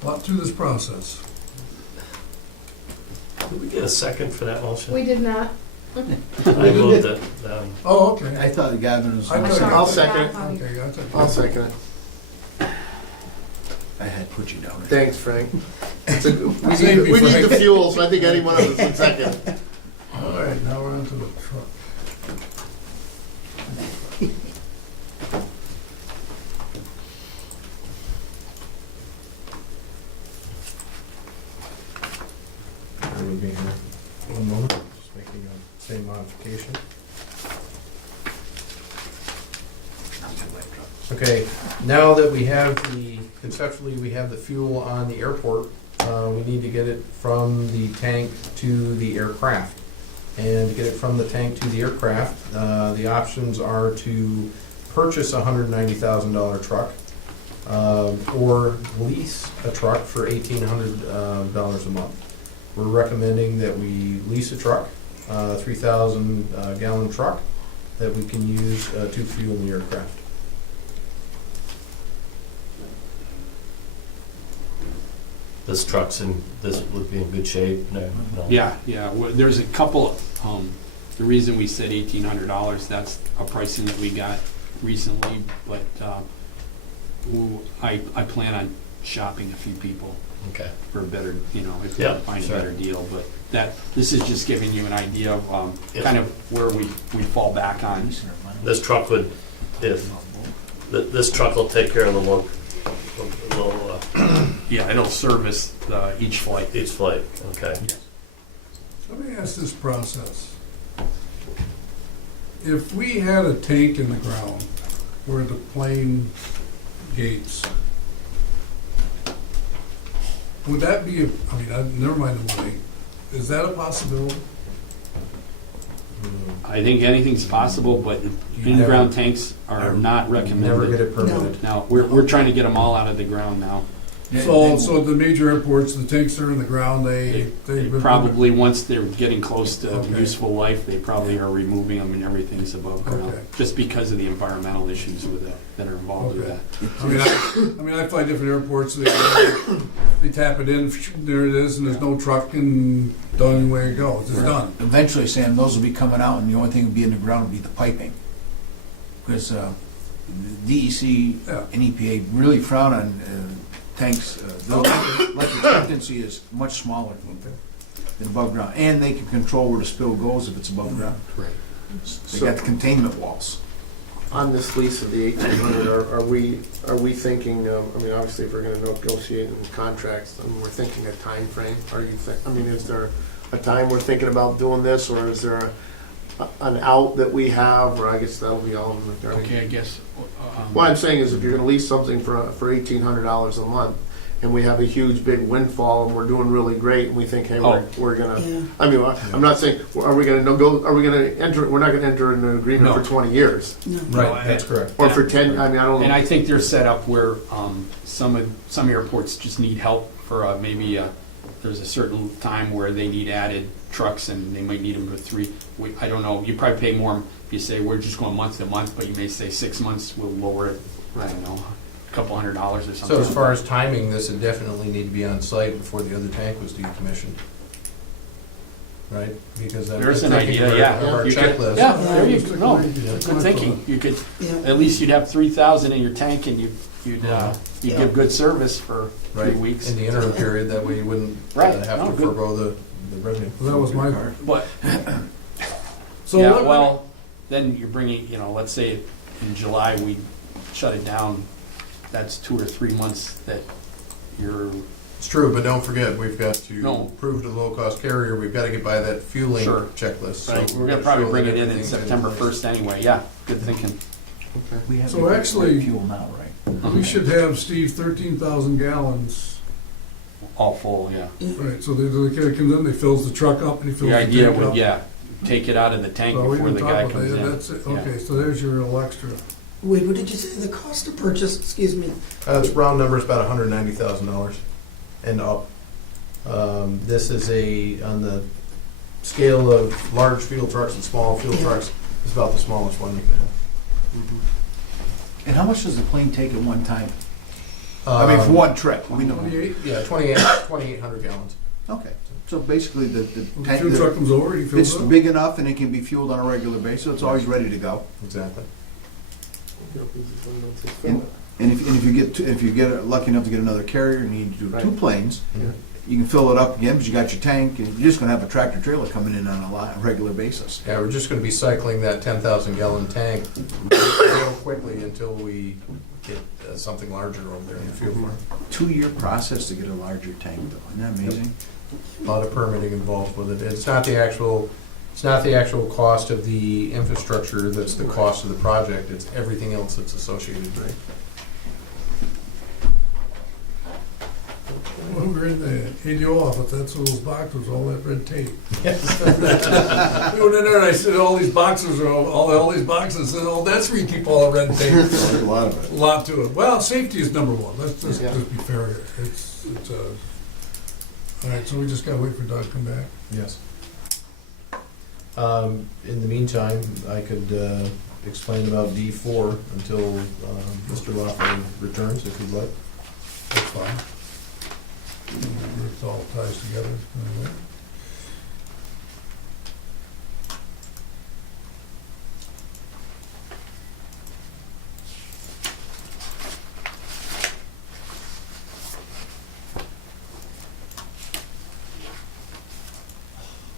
Lot to this process. Did we get a second for that motion? We did not. I moved it. Oh, okay. I thought Gavin was. I thought- I'll second it. Okay, I thought- I'll second it. I had put you down. Thanks, Frank. We Save me, need Frank. the fuel, so I think any one of us would second. All right, now we're on to the truck. Bear with me here. One moment, just making a same modification. Okay. Okay, now that we have conceptually, we have the fuel on the airport, we need to get it from the tank to the aircraft. And to get it from the tank to the aircraft, the options are to purchase a $190,000 truck, or lease a truck for $1,800 a month. We're recommending that we lease a truck, 3,000 gallon truck, that we can use to fuel the aircraft. This would be in good shape? No. Yeah, there's a couple, the reason we said $1,800, that's a pricing that we got recently, but I plan on shopping a few people Okay. for a better, if we Yeah, find a sure. better deal, but this is just giving you an idea of kind of where we fall back on. This truck would, this truck will take care of the local, Yeah, it'll service each flight. each flight, okay. Let me ask this process. If we had a tank in the ground where the plane gates, would that be, never mind the money, is that a possibility? I think anything's possible, but in-ground tanks are not recommended. Never get it permitted. Now, we're trying to get them all out of the ground now. So the major airports, the tanks are in the ground, They probably, once they're getting close to useful life, they probably are removing them and everything's above ground. Okay. Just because of the environmental issues with that are involved with Okay. that. I fly different airports, they tap it in, there it is, and there's no truck, and done, away it goes, it's done. Eventually, Sam, those will be coming out, and the only thing will be in the ground will be the piping. Because DEC Yeah. and EPA really frown on tanks. The life expectancy is much smaller than above ground, and they can control where the spill goes if it's above ground. Right. They got the containment walls. On this lease of the 1,800, are we thinking, obviously if we're gonna negotiate in contracts, we're thinking a time frame? Is there a time we're thinking about doing this, or is there an out that we have, or I guess that'll be all in the. Okay, I guess. What I'm saying is if you're gonna lease something for $1,800 a month, and we have a huge big windfall, and we're doing really great, and we think, hey, we're gonna, Yeah. I'm not saying, are we gonna enter, we're not gonna enter an agreement No. for 20 years, Right, that's correct. or for 10, I don't know. And I think they're set up where some airports just need help for maybe there's a certain time where they need added trucks and they might need them for 3. I don't know. You probably pay more if you say we're just going month to month, but you may say 6 months. We'll lower it. I don't know, a couple $100 or something. So as far as timing, this would definitely need to be on site before the other tank was decommissioned. Right? Because There's an I'm thinking idea, yeah. of our You could- checklist. Yeah, there you go. No, Yeah. good thinking. You could, Yeah. at least you'd have 3,000 in your tank and you'd Yeah. give good service for 3 Right, weeks. in the interim period, that way you wouldn't Right. have No, to good. forego the revenue. Well, that was my part. But, So yeah, let- well, then you're bringing, let's say in July we shut it down, that's 2 or 3 months that you're, It's true, but don't forget, we've got to No. prove to the low-cost carrier, we've got to get by that fueling Sure. checklist. So right, we're we've gonna got probably show bring that it in everything's September place. 1st anyway, yeah, good thinking. We have So actually- fuel now, right? we should have, Steve, 13,000 gallons. All full, yeah. Right, so the kid comes in, they fills the truck up, and he fills The the idea tank would, up. yeah, take it out of the tank So we before the didn't guy talk about comes that, in. that's it, Yeah. okay, so there's your little extra. Wait, what did you say? The cost to purchase, excuse me. It's round numbers, about $190,000 and up. This is on the scale of large fuel trucks and small fuel Yeah. trucks, it's about the smallest one you can have. And how much does the plane take at one time? I mean, for one trip, we know. 28, Yeah, 2,800 gallons. Okay, so basically the the tank, fuel truck comes over, he fills it's it up. big enough and it can be fueled on a regular basis, so it's always ready to go. Exactly. And if you get lucky enough to get another carrier and you need to do 2 planes, Mhm. you can fill it up again, because you got your tank, and you're just gonna have a tractor trailer coming in on a regular basis. Yeah, we're just gonna be cycling that 10,000 gallon tank real quickly until we get something larger over there in the fuel farm. 2-year process to get a larger tank though, isn't that amazing? A lot of permitting involved with it. It's not the actual It's not the actual cost of the infrastructure that's the cost of the project, it's everything else that's associated with it. When we were in the ADO office, that's those boxes, all that red tape. We went in there and I said, all these boxes are, all these boxes, and all, that's where you keep all the red tape. There's a lot of A lot to it. Well, safety is number one. Let's just, Yeah. just be fair here. All right, so we just gotta wait for Doug to come back. Yes. In the meantime, I could explain about D4 until Mr. Lawson returns, if you'd like. That's fine. It all ties together. Anyway.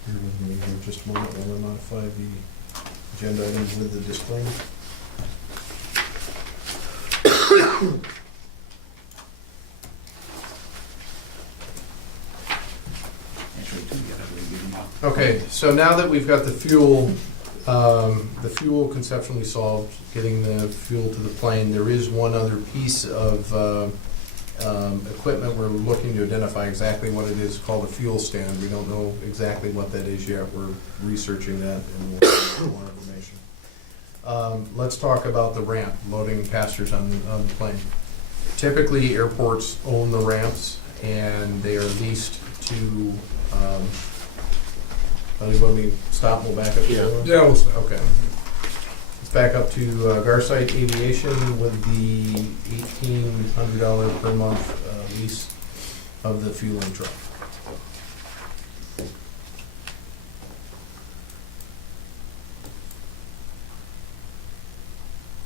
Bear with me here just a moment while I modify the agenda items with the disclaimer. Okay, so now that we've got the fuel conceptually solved, getting the fuel to the plane, there is one other piece of equipment we're looking to identify exactly what it is, called a fuel stand. We don't know exactly what that is yet. We're researching that and we'll get more information. Let's talk about the ramp, loading passengers on the plane. Typically, airports own the ramps and they are leased to, you want me to stop and we'll back up? to the other one? Yeah, we'll stop. Okay. Let's back up to Garsite Aviation with the $1,800 per month lease of the fueling truck.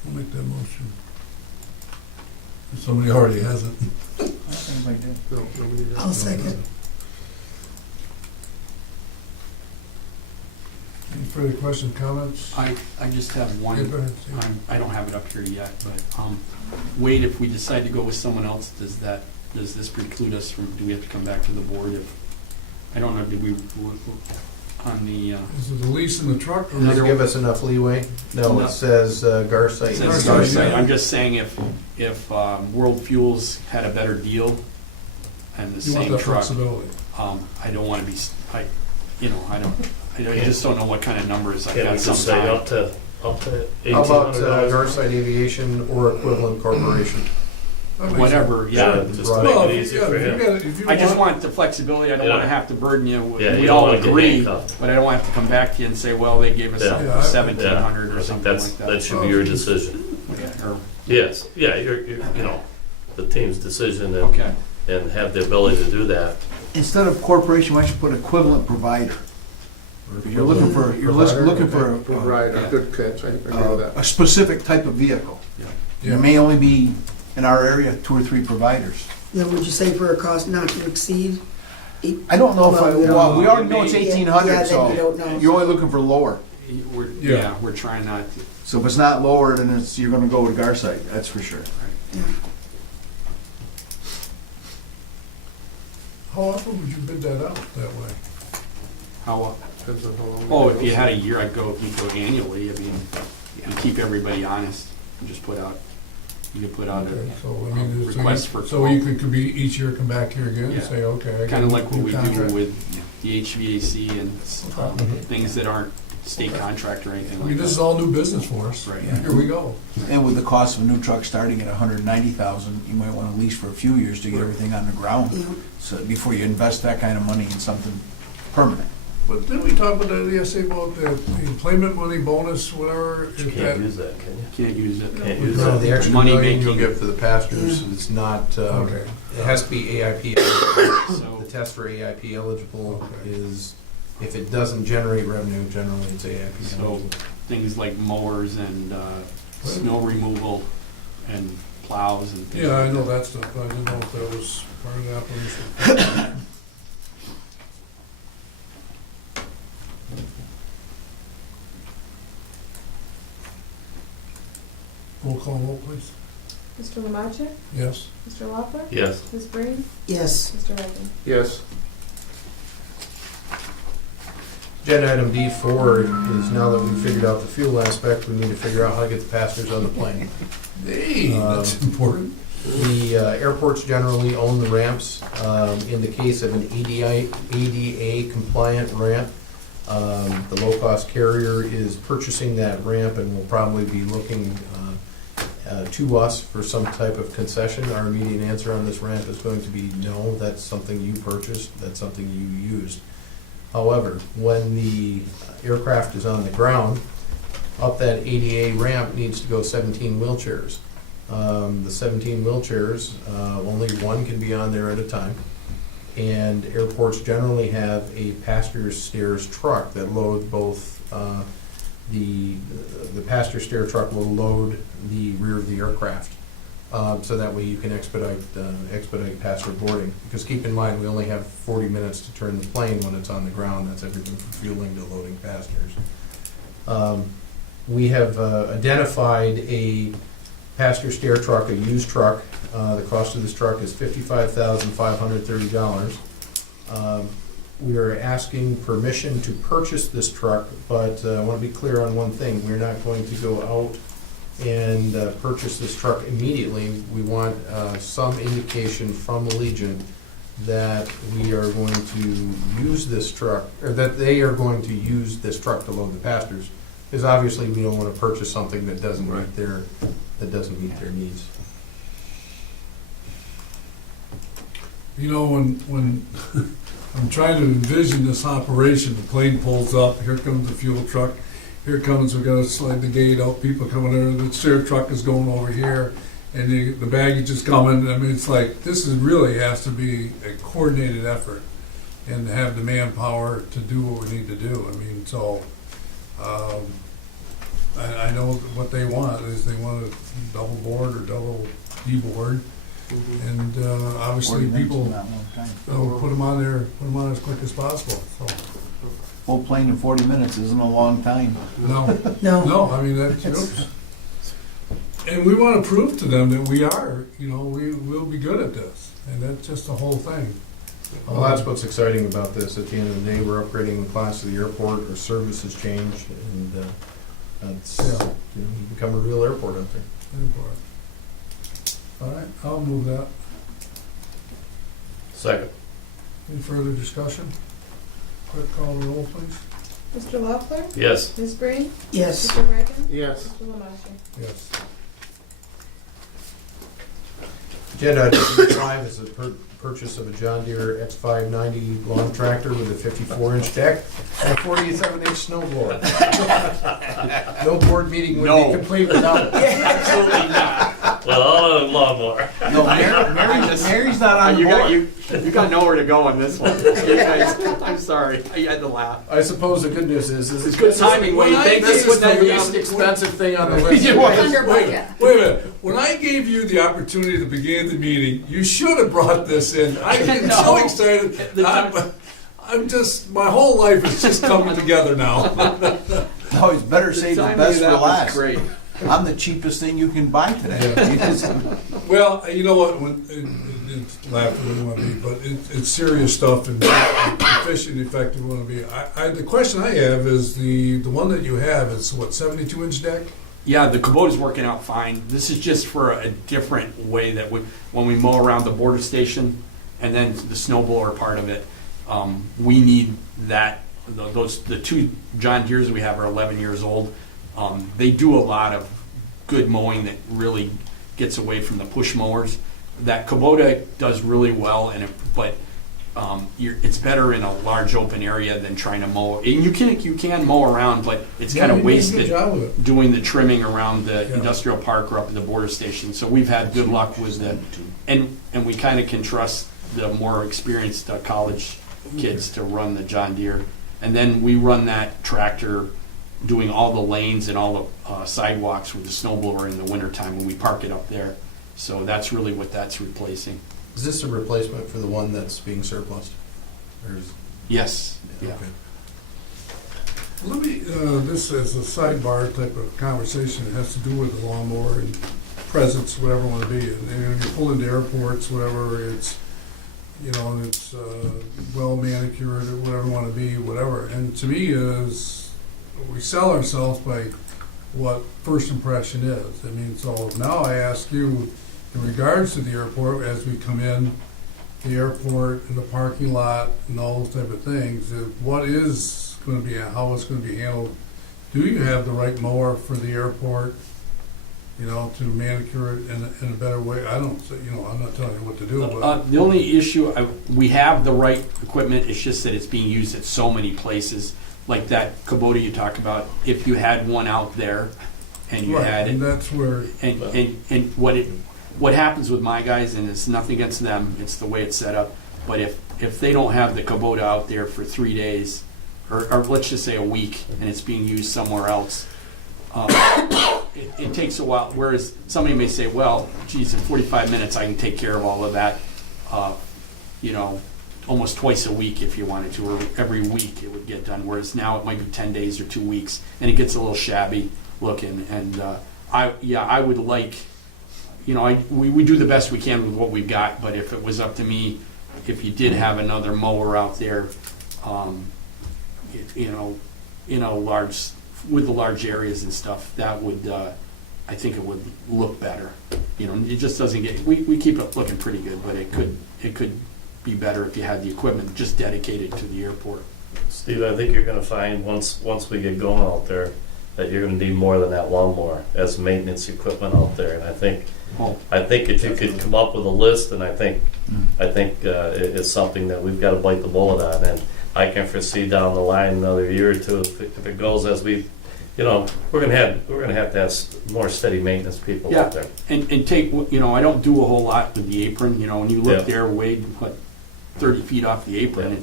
I'll make that motion. If somebody already has it. No, nobody does. I'll second. Any further questions, comments? I just have Yeah, one. go ahead, Steve. I don't have it up here yet, but, Wade, if we decide to go with someone else, does this preclude us from, do we have to come back to the board if, I don't know, did we, on the, Is it the lease in the truck or? Does it give us enough leeway? No, No. it says Garsite. it says Garsite, Garsite. yeah. I'm just saying if World Fuels had a better deal and the You want same that truck, flexibility. I don't wanna be, I just don't know what kind of numbers I Can't we got just say sometime. up to How about $1,800? Garsite Aviation or equivalent corporation? That makes Whatever, Yeah, yeah. just Right. to Well, make it if easier you- for yeah, if him. you got- if you I just want- want the flexibility, I don't Yeah. wanna have to burden you, Yeah, we you all don't wanna get agree, handcuffed. but I don't want to come back to you and say, well, they gave us Yeah. Yeah, I- 1,700 I or think something that's, like that that. should be your decision. Or, Yes, yeah, you're, you know, the team's decision and, okay, and have the ability to do that. Instead of corporation, why don't you put equivalent provider? You're looking for, looking for Right, Yeah. a good catch, I agree with that. a specific type of vehicle. Yeah. There may only be, in our area, 2 or 3 providers. Yeah, would you say for a cost not to exceed? I don't know if, Well, we don't well, we know. already know it's Yeah, 1,800, then you don't know. so you're only looking for lower. Yeah. we're trying not to, So if it's not lower, then it's, you're gonna go with Garsite, that's for sure. How often would you bid that out that way? Depends on how long. oh, it if you goes. had a year, I'd go annually, I mean, and keep everybody honest, and just put out, you could put out Okay, a, so I mean, request for so you could be, each year come back here again Yeah. and say, okay. I got kind of like a what new we contract. do with the HVAC and Okay. things that aren't state contract or anything I like mean, this is that. all new business for us. Right. Here we go. And with the cost of a new truck starting at 190,000, you might wanna lease for a few years to get everything on the ground. Yeah. So before you invest that kind of money in something permanent. But didn't we talk about that yesterday about the employment money bonus, whatever? You if that- can't use that, can you? Can't use it. Can't use No, that. the extra Money million you'll making. get for the passengers is not, Okay. it has to be AIP. eligible. So, The test for AIP eligible Okay. is, if it doesn't generate revenue, generally it's AIP So- eligible. things like mowers and snow removal and plows and things Yeah, I like know that. that stuff, but I didn't know if that was part of the operation. Roll call vote, please. Mr. Lamacek, Yes. Mr. Loeffler, Yes, Ms. Breen, Yes. Mr. Redmond. Yes, Agenda item D4 is now that we've figured out the fuel aspect, we need to figure out how to get the passengers on the plane. Hey, that's important. The airports generally own the ramps. In the case of an ADA compliant ramp, the low-cost carrier is purchasing that ramp and will probably be looking to us for some type of concession. Our immediate answer on this ramp is going to be no, that's something you purchased, that's something you used. However, when the aircraft is on the ground, up that ADA ramp needs to go 17 wheelchairs. The 17 wheelchairs, only one can be on there at a time. And airports generally have a passenger stairs truck that loads both, the passenger stair truck will load the rear of the aircraft. So that way you can expedite passenger boarding. Because keep in mind, we only have 40 minutes to turn the plane when it's on the ground. That's everything from fueling to loading passengers. We have identified a passenger stair truck, a used truck. The cost of this truck is $55,530. We are asking permission to purchase this truck, but I want to be clear on one thing. We're not going to go out and purchase this truck immediately. We want some indication from Allegiant that we are going to use this truck, or that they are going to use this truck to load the passengers. Because obviously we don't want to purchase something that doesn't meet their needs. You know, when I'm trying to envision this operation, the plane pulls up, here comes the fuel truck, here comes, we gotta slide the gate out, people coming in, the stair truck is going over here, and the baggage is coming. I mean, it's like, this is really has to be a coordinated effort and to have the manpower to do what we need to do. I mean, so, I know what they want is they want a double board or double D-board. And obviously 40 minutes people is not a long time. put them on there, put them on as quick as possible, so. Full plane in 40 minutes isn't a long time. No, No. no, I mean, that's, and we want to prove to them that we are, we'll be good at this, and that's just the whole thing. Well, that's what's exciting about this. At the end of the day, we're upgrading the class of the airport, our service has changed, and that's, you become a real airport out there. All right, I'll move that. Second. Any further discussion? Clerk, call the roll, please. Mr. Loeffler? Yes. Ms. Breen? Yes. Mr. Reagan? Yes. Mr. Lemasters? Yes. Agenda item 5 is the purchase of a John Deere X590 lawn tractor with a 54-inch deck and a 47-inch snow blower. No board meeting would No. be complete without it. Absolutely not. Well, all of the lawnmower. No, Mary's not on the board. You got nowhere to go on this one. You guys, I'm sorry, I had to laugh. I suppose the good news is It's good timing, Wayne. Thank you This for is the putting that least down. expensive thing on the list. It Wait, was. Under budget. wait a minute. When I gave you the opportunity to begin the meeting, you should have brought this in. I get No. so excited. I'm just, my whole life is just coming together now. No, it's better saved than Timing of best for that was last. great. I'm the cheapest thing you can buy today. Well, you know what, it's laughing we want to be, but it's serious stuff and efficient, effective we want to be. The question I have is the one that you have is what, 72-inch deck? Yeah, the Kubota's working out fine. This is just for a different way that when we mow around the border station and then the snow blower part of it, we need that. The two John Deeres we have are 11 years old. They do a lot of good mowing that really gets away from the push mowers. That Kubota does really well, but it's better in a large open area than trying to mow. And you can mow around, but it's kind of wasted Good job with it. doing the trimming around the Yeah. industrial park or up at the border station. So we've had good luck with and we kind of can trust the more experienced college kids to run the John Deere. And then we run that tractor doing all the lanes and all the sidewalks with the snowblower in the wintertime when we park it up there. So that's really what that's replacing. Is this a replacement for the one that's being surplused? Or is, Yes. Yeah. okay. Let me, this is a sidebar type of conversation. It has to do with the lawnmower and presence, whatever it want to be. And when you pull into airports, whatever, it's, it's well manicured, or whatever you wanna be, whatever. And to me is, we sell ourselves by what first impression is. I mean, so now I ask you, in regards to the airport, as we come in, the airport and the parking lot and all those type of things, what is gonna be, how it's gonna be handled? Do you have the right mower for the airport, you know, to manicure it in a better way? I don't, you know, I'm not telling you what to do, but. The only issue, we have the right equipment, it's just that it's being used at so many places. Like that Kubota you talked about, if you had one out there and you Right, had it. and that's where, And what happens with my guys, and it's nothing against them, it's the way it's set up, but if they don't have the Kubota out there for 3 days, or let's just say a week, and it's being used somewhere else, it takes a while, whereas somebody may say, well, geez, in 45 minutes I can take care of all of that, you know, almost twice a week if you wanted to, or every week it would get done, whereas now it might be 10 days or 2 weeks, and it gets a little shabby looking, and I would like, you know, we do the best we can with what we've got, but if it was up to me, if you did have another mower out there, you know, with the large areas and stuff, that would, I think it would look better. You know, it just doesn't get, we keep it looking pretty good, but it could be better if you had the equipment just dedicated to the airport. Steve, I think you're gonna find, once we get going out there, that you're gonna need more than that lawnmower as maintenance equipment out there. And I think if you could come up with a list, and I think it's something that we've gotta bite the bullet on. And I can foresee down the line another year or two, if it goes as we, you know, we're gonna have to have more steady maintenance people out there. And take, you know, I don't do a whole lot with the apron, you know, when you look Yeah. there, Wade, 30 feet off the apron, Yeah.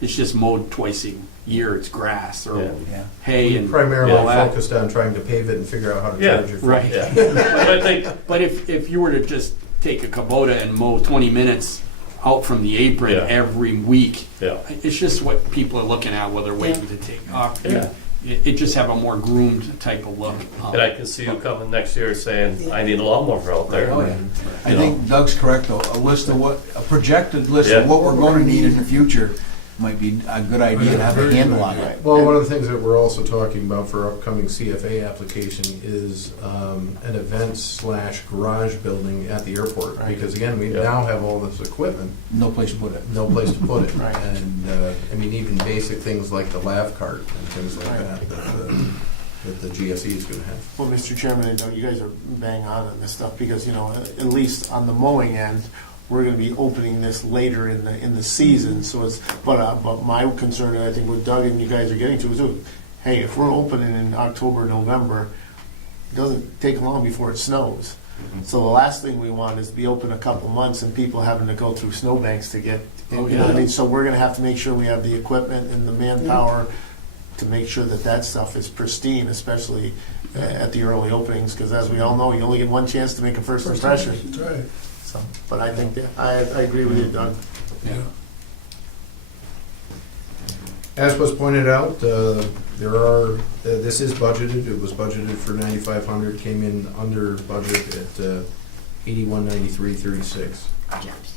it's just mowed twice a year, it's grass or Yeah. hay We and primarily all that. focused on trying to pave it and figure out how to Yeah, charge it. Right. Yeah, but I think, But if you were to just take a Kubota and mow 20 minutes out from the apron Yeah. every week, yeah, it's just what people are looking at, whether they're waiting to take off. Yeah. It just have a more groomed type of look. and I can see you coming next year saying, I need a lawnmower out there. Oh, yeah. I You think Doug's correct, though. A projected list Yeah. of what we're going to need in the future might be a good idea to have a handle on it. Well, one of the things that we're also talking about for upcoming CFA application is an event/garage building at the airport. Right. Because again, we Yeah. now have all this equipment, No place to put it. no place to put it. Right. And, I mean, even basic things like the lav cart and things like Right. that the GSE is gonna have. Well, Mr. Chairman, and Doug, you guys are bang on this stuff, because, you know, at least on the mowing end, we're gonna be opening this later in the season, so it's, but my concern, and I think what Doug and you guys are getting to is, hey, if we're opening in October, November, it doesn't take long before it snows. So the last thing we want is be open a couple months and people having to go through snowbanks to get, you know what I mean? So we're gonna have to make sure we have the equipment and the manpower to make sure that stuff is pristine, especially at the early openings, because as we all know, you only get one chance to make a first impression. That's right. So, but I think that, I agree with you, Doug. Yeah. As was pointed out, this is budgeted, it was budgeted for 9,500, came in under budget at 8193.36.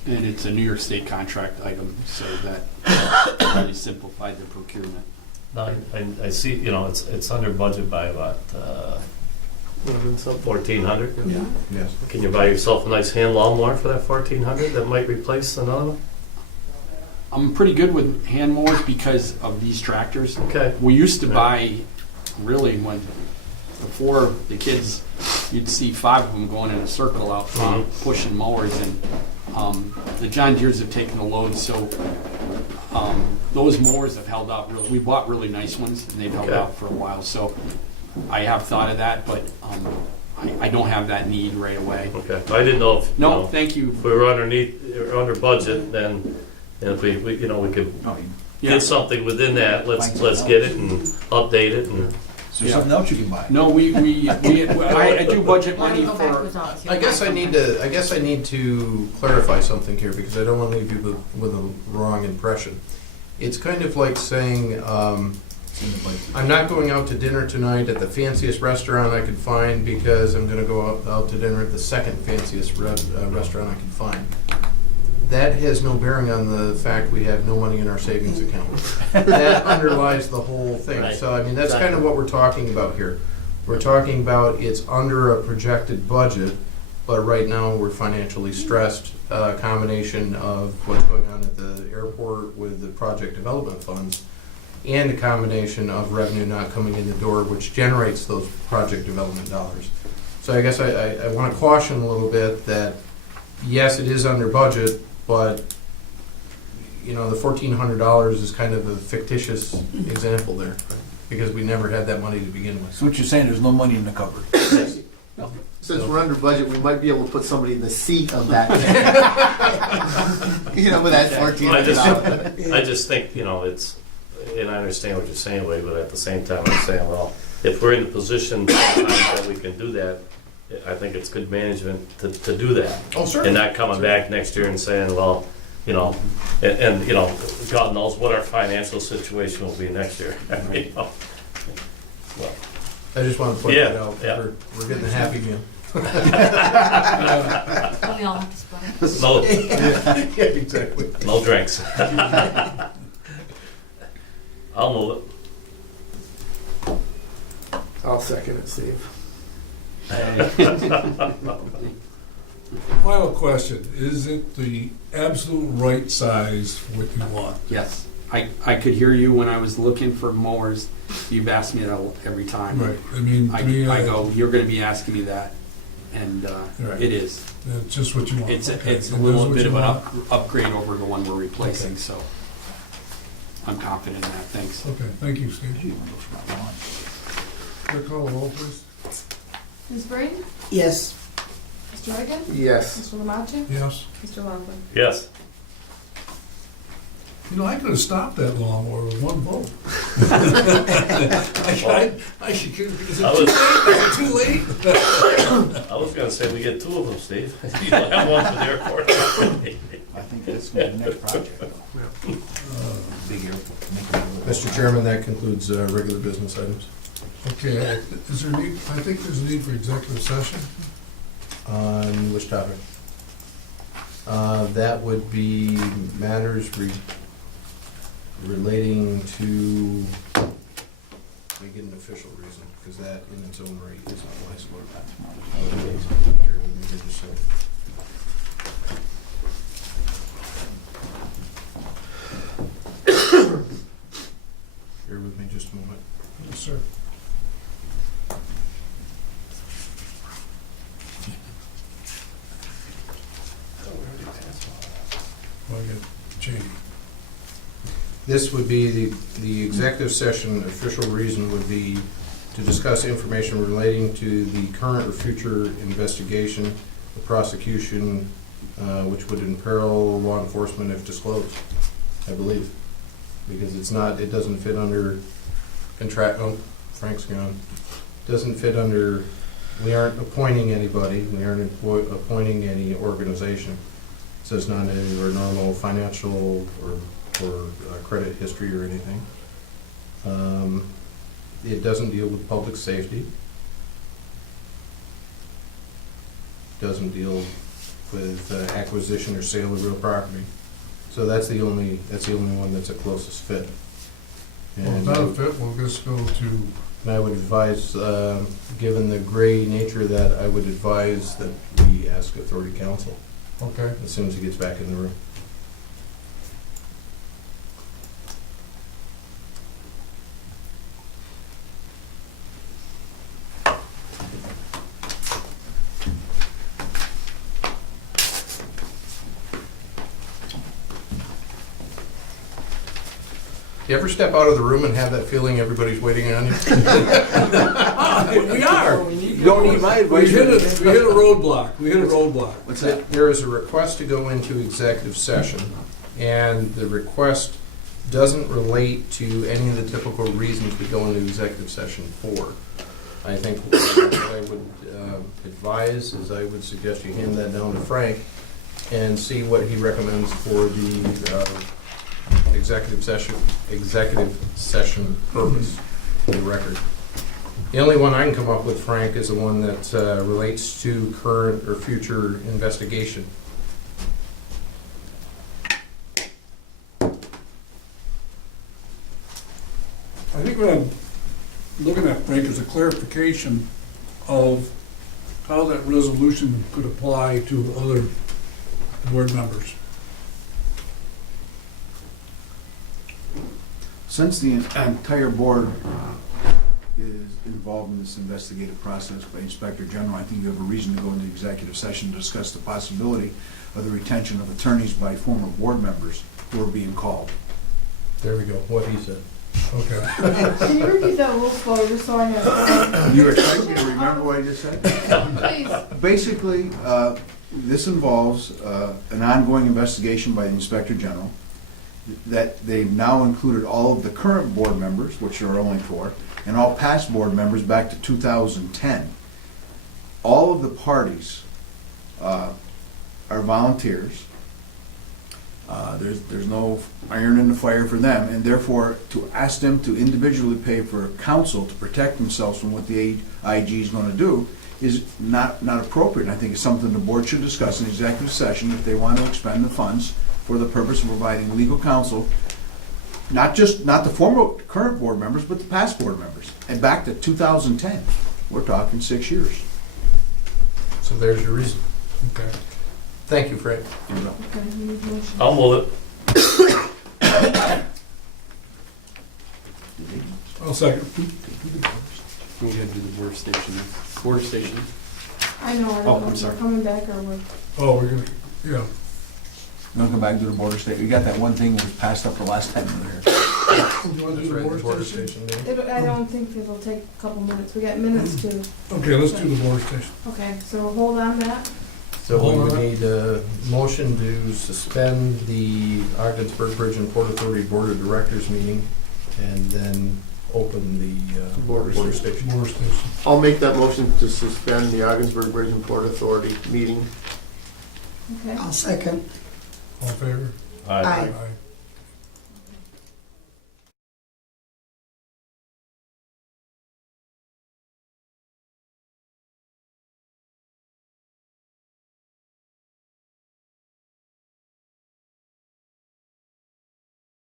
And it's a New York State contract item, so that really simplified the procurement. I see, you know, it's under budget by about, 1,400. Yeah. Yes. Can you buy yourself a nice hand lawnmower for that 1,400 that might replace another one? I'm pretty good with hand mowers because of these tractors. Okay. We used to buy, really, before the kids, you'd see 5 of them going in a circle out front, pushing mowers, and the John Deeres have taken the load, so those mowers have held out really. We bought really nice ones, and they've held Okay. out for a while, so I have thought of that, but I don't have that need right away. Okay, I didn't know if, you No, know, thank you. if we were under budget, then, and if we you know, we could Oh, Yeah. get something within that, let's Find get it and update it and. is there something else you can buy? No, I do budget money Go back to for. his office. I guess I need to clarify something here because I don't want to leave you with a wrong impression. It's kind of like saying, I'm not going out to dinner tonight at the fanciest restaurant I could find because I'm going to go out to dinner at the second fanciest restaurant I can find. that has no bearing on the fact we have no money in our savings account. That underlies the whole thing. Right. So, I mean, that's kind of what we're talking about here. We're talking about it's under a projected budget, but right now we're financially stressed. A combination of what's going on at the airport with the project development funds, and a combination of revenue not coming in the door, which generates those project development dollars. So I guess I want to caution a little bit that, yes, it is under budget, but, you know, the $1,400 is kind of a fictitious example there, because we never had that money to begin with. So what you're saying, there's no money in the cupboard? Since we're under budget, we might be able to put somebody in the seat of that. You know, with that $1,400. I just think, you know, it's, and I understand what you're saying, Wade, but at the same time, I'm saying, well, if we're in the position sometimes that we can do that, I think it's good management to do that. Oh, certainly. And not coming back next year and saying, well, you know, and you know, God knows what our financial situation will be next year. I mean, you know. Well, I just want to point that out. Yeah. We're getting a happy meal. We all have to split it. no, Yeah, exactly. no drinks. I'll move it. I'll second it, Steve. Final question, is it the absolute right size for what you want? Yes, I could hear you when I was looking for mowers. You've asked me that every time. Right, I mean, to me, I go, you're gonna be asking me that, and Right. it is. It's just what you want. It's Okay, a it little does what bit you of an want. upgrade over the one we're replacing, Okay. so I'm confident in that, thanks. Okay, thank you, Steve. Clerk call the roll, please. Ms. Breen? Yes. Mr. Reagan? Yes. Mr. Lamache? Yes. Mr. Longford? Yes. You know, I could have stopped that lawnmower with one vote. I should, is I it too late? Is it too late? I was gonna say we get two of them, Steve. You don't have one for the airport. I think that's gonna be the next project, though. Big airport. Make it a little- Mr. Chairman, that concludes regular business items. Okay, is there need, I think there's a need for executive session. On which topic? That would be matters relating to, let me get an official reason, because that in its own right is not my score. Bear with me here just a second. Bear with me just a moment. Yes, sir. Well, I get Jamie. This would be the executive session, official reason would be to discuss information relating to the current or future investigation, the prosecution, which would imperil law enforcement if disclosed, I believe. Because it's not, it doesn't fit under Frank's gone. Doesn't fit under, we aren't appointing anybody, we aren't appointing any organization. So it's not any of our normal financial or credit history or anything. It doesn't deal with public safety. Doesn't deal with acquisition or sale of real property. So that's the only one that's the closest fit. Well, And if not a fit, we'll just go to, and I would advise, given the gray nature of that, I would advise that we ask authority counsel okay. as soon as he gets back in the room. You ever step out of the room and have that feeling everybody's waiting on you? We are. You don't need my We advice. hit a roadblock. We hit a roadblock. What's that? There is a request to go into executive session, and the request doesn't relate to any of the typical reasons we go into executive session for. I think what I would advise is I would suggest you hand that down to Frank and see what he recommends for the executive session purpose for the record. The only one I can come up with, Frank, is the one that relates to current or future investigation. I think what I'm looking at, Frank, is a clarification of how that resolution could apply to other board members. Since the entire board is involved in this investigative process by Inspector General, I think you have a reason to go into executive session to discuss the possibility of the retention of attorneys by former board members who are being called. There we go, what he said. Okay. Can you repeat that a little slower, just so I have? You expect me to remember what I just said? Please. Basically, this involves an ongoing investigation by the Inspector General, that they've now included all of the current board members, which are only 4, and all past board members back to 2010. All of the parties are volunteers. There's no iron in the fire for them, and therefore, to ask them to individually pay for counsel to protect themselves from what the IG is going to do is not appropriate. And I think it's something the board should discuss in executive session if they want to expend the funds for the purpose of providing legal counsel, not the current board members, but the past board members, and back to 2010. We're talking 6 years. So there's your reason. Okay. Thank you, Fred. Okay, you need a motion. I'll move it. I'll second. We gotta do the border station. Border station. I know, I Oh, don't know I'm if we're sorry. coming back or what. Oh, we're gonna, yeah. You want to come back to the border state? We got that one thing that was passed up the last time we were here. Do you want to That's do right, the the board border station? station there. I don't think it'll take a couple minutes. We got minutes to, Okay, let's do the board station. okay, so hold on that. So we Hold would on. need a motion to suspend the Ogdensburg Bridge and Port Authority Board of Directors meeting and then open the Border border station. Board station. I'll make that motion to suspend the Ogdensburg Bridge and Port Authority meeting. Okay. I'll second. All in favor? Aye. Aye.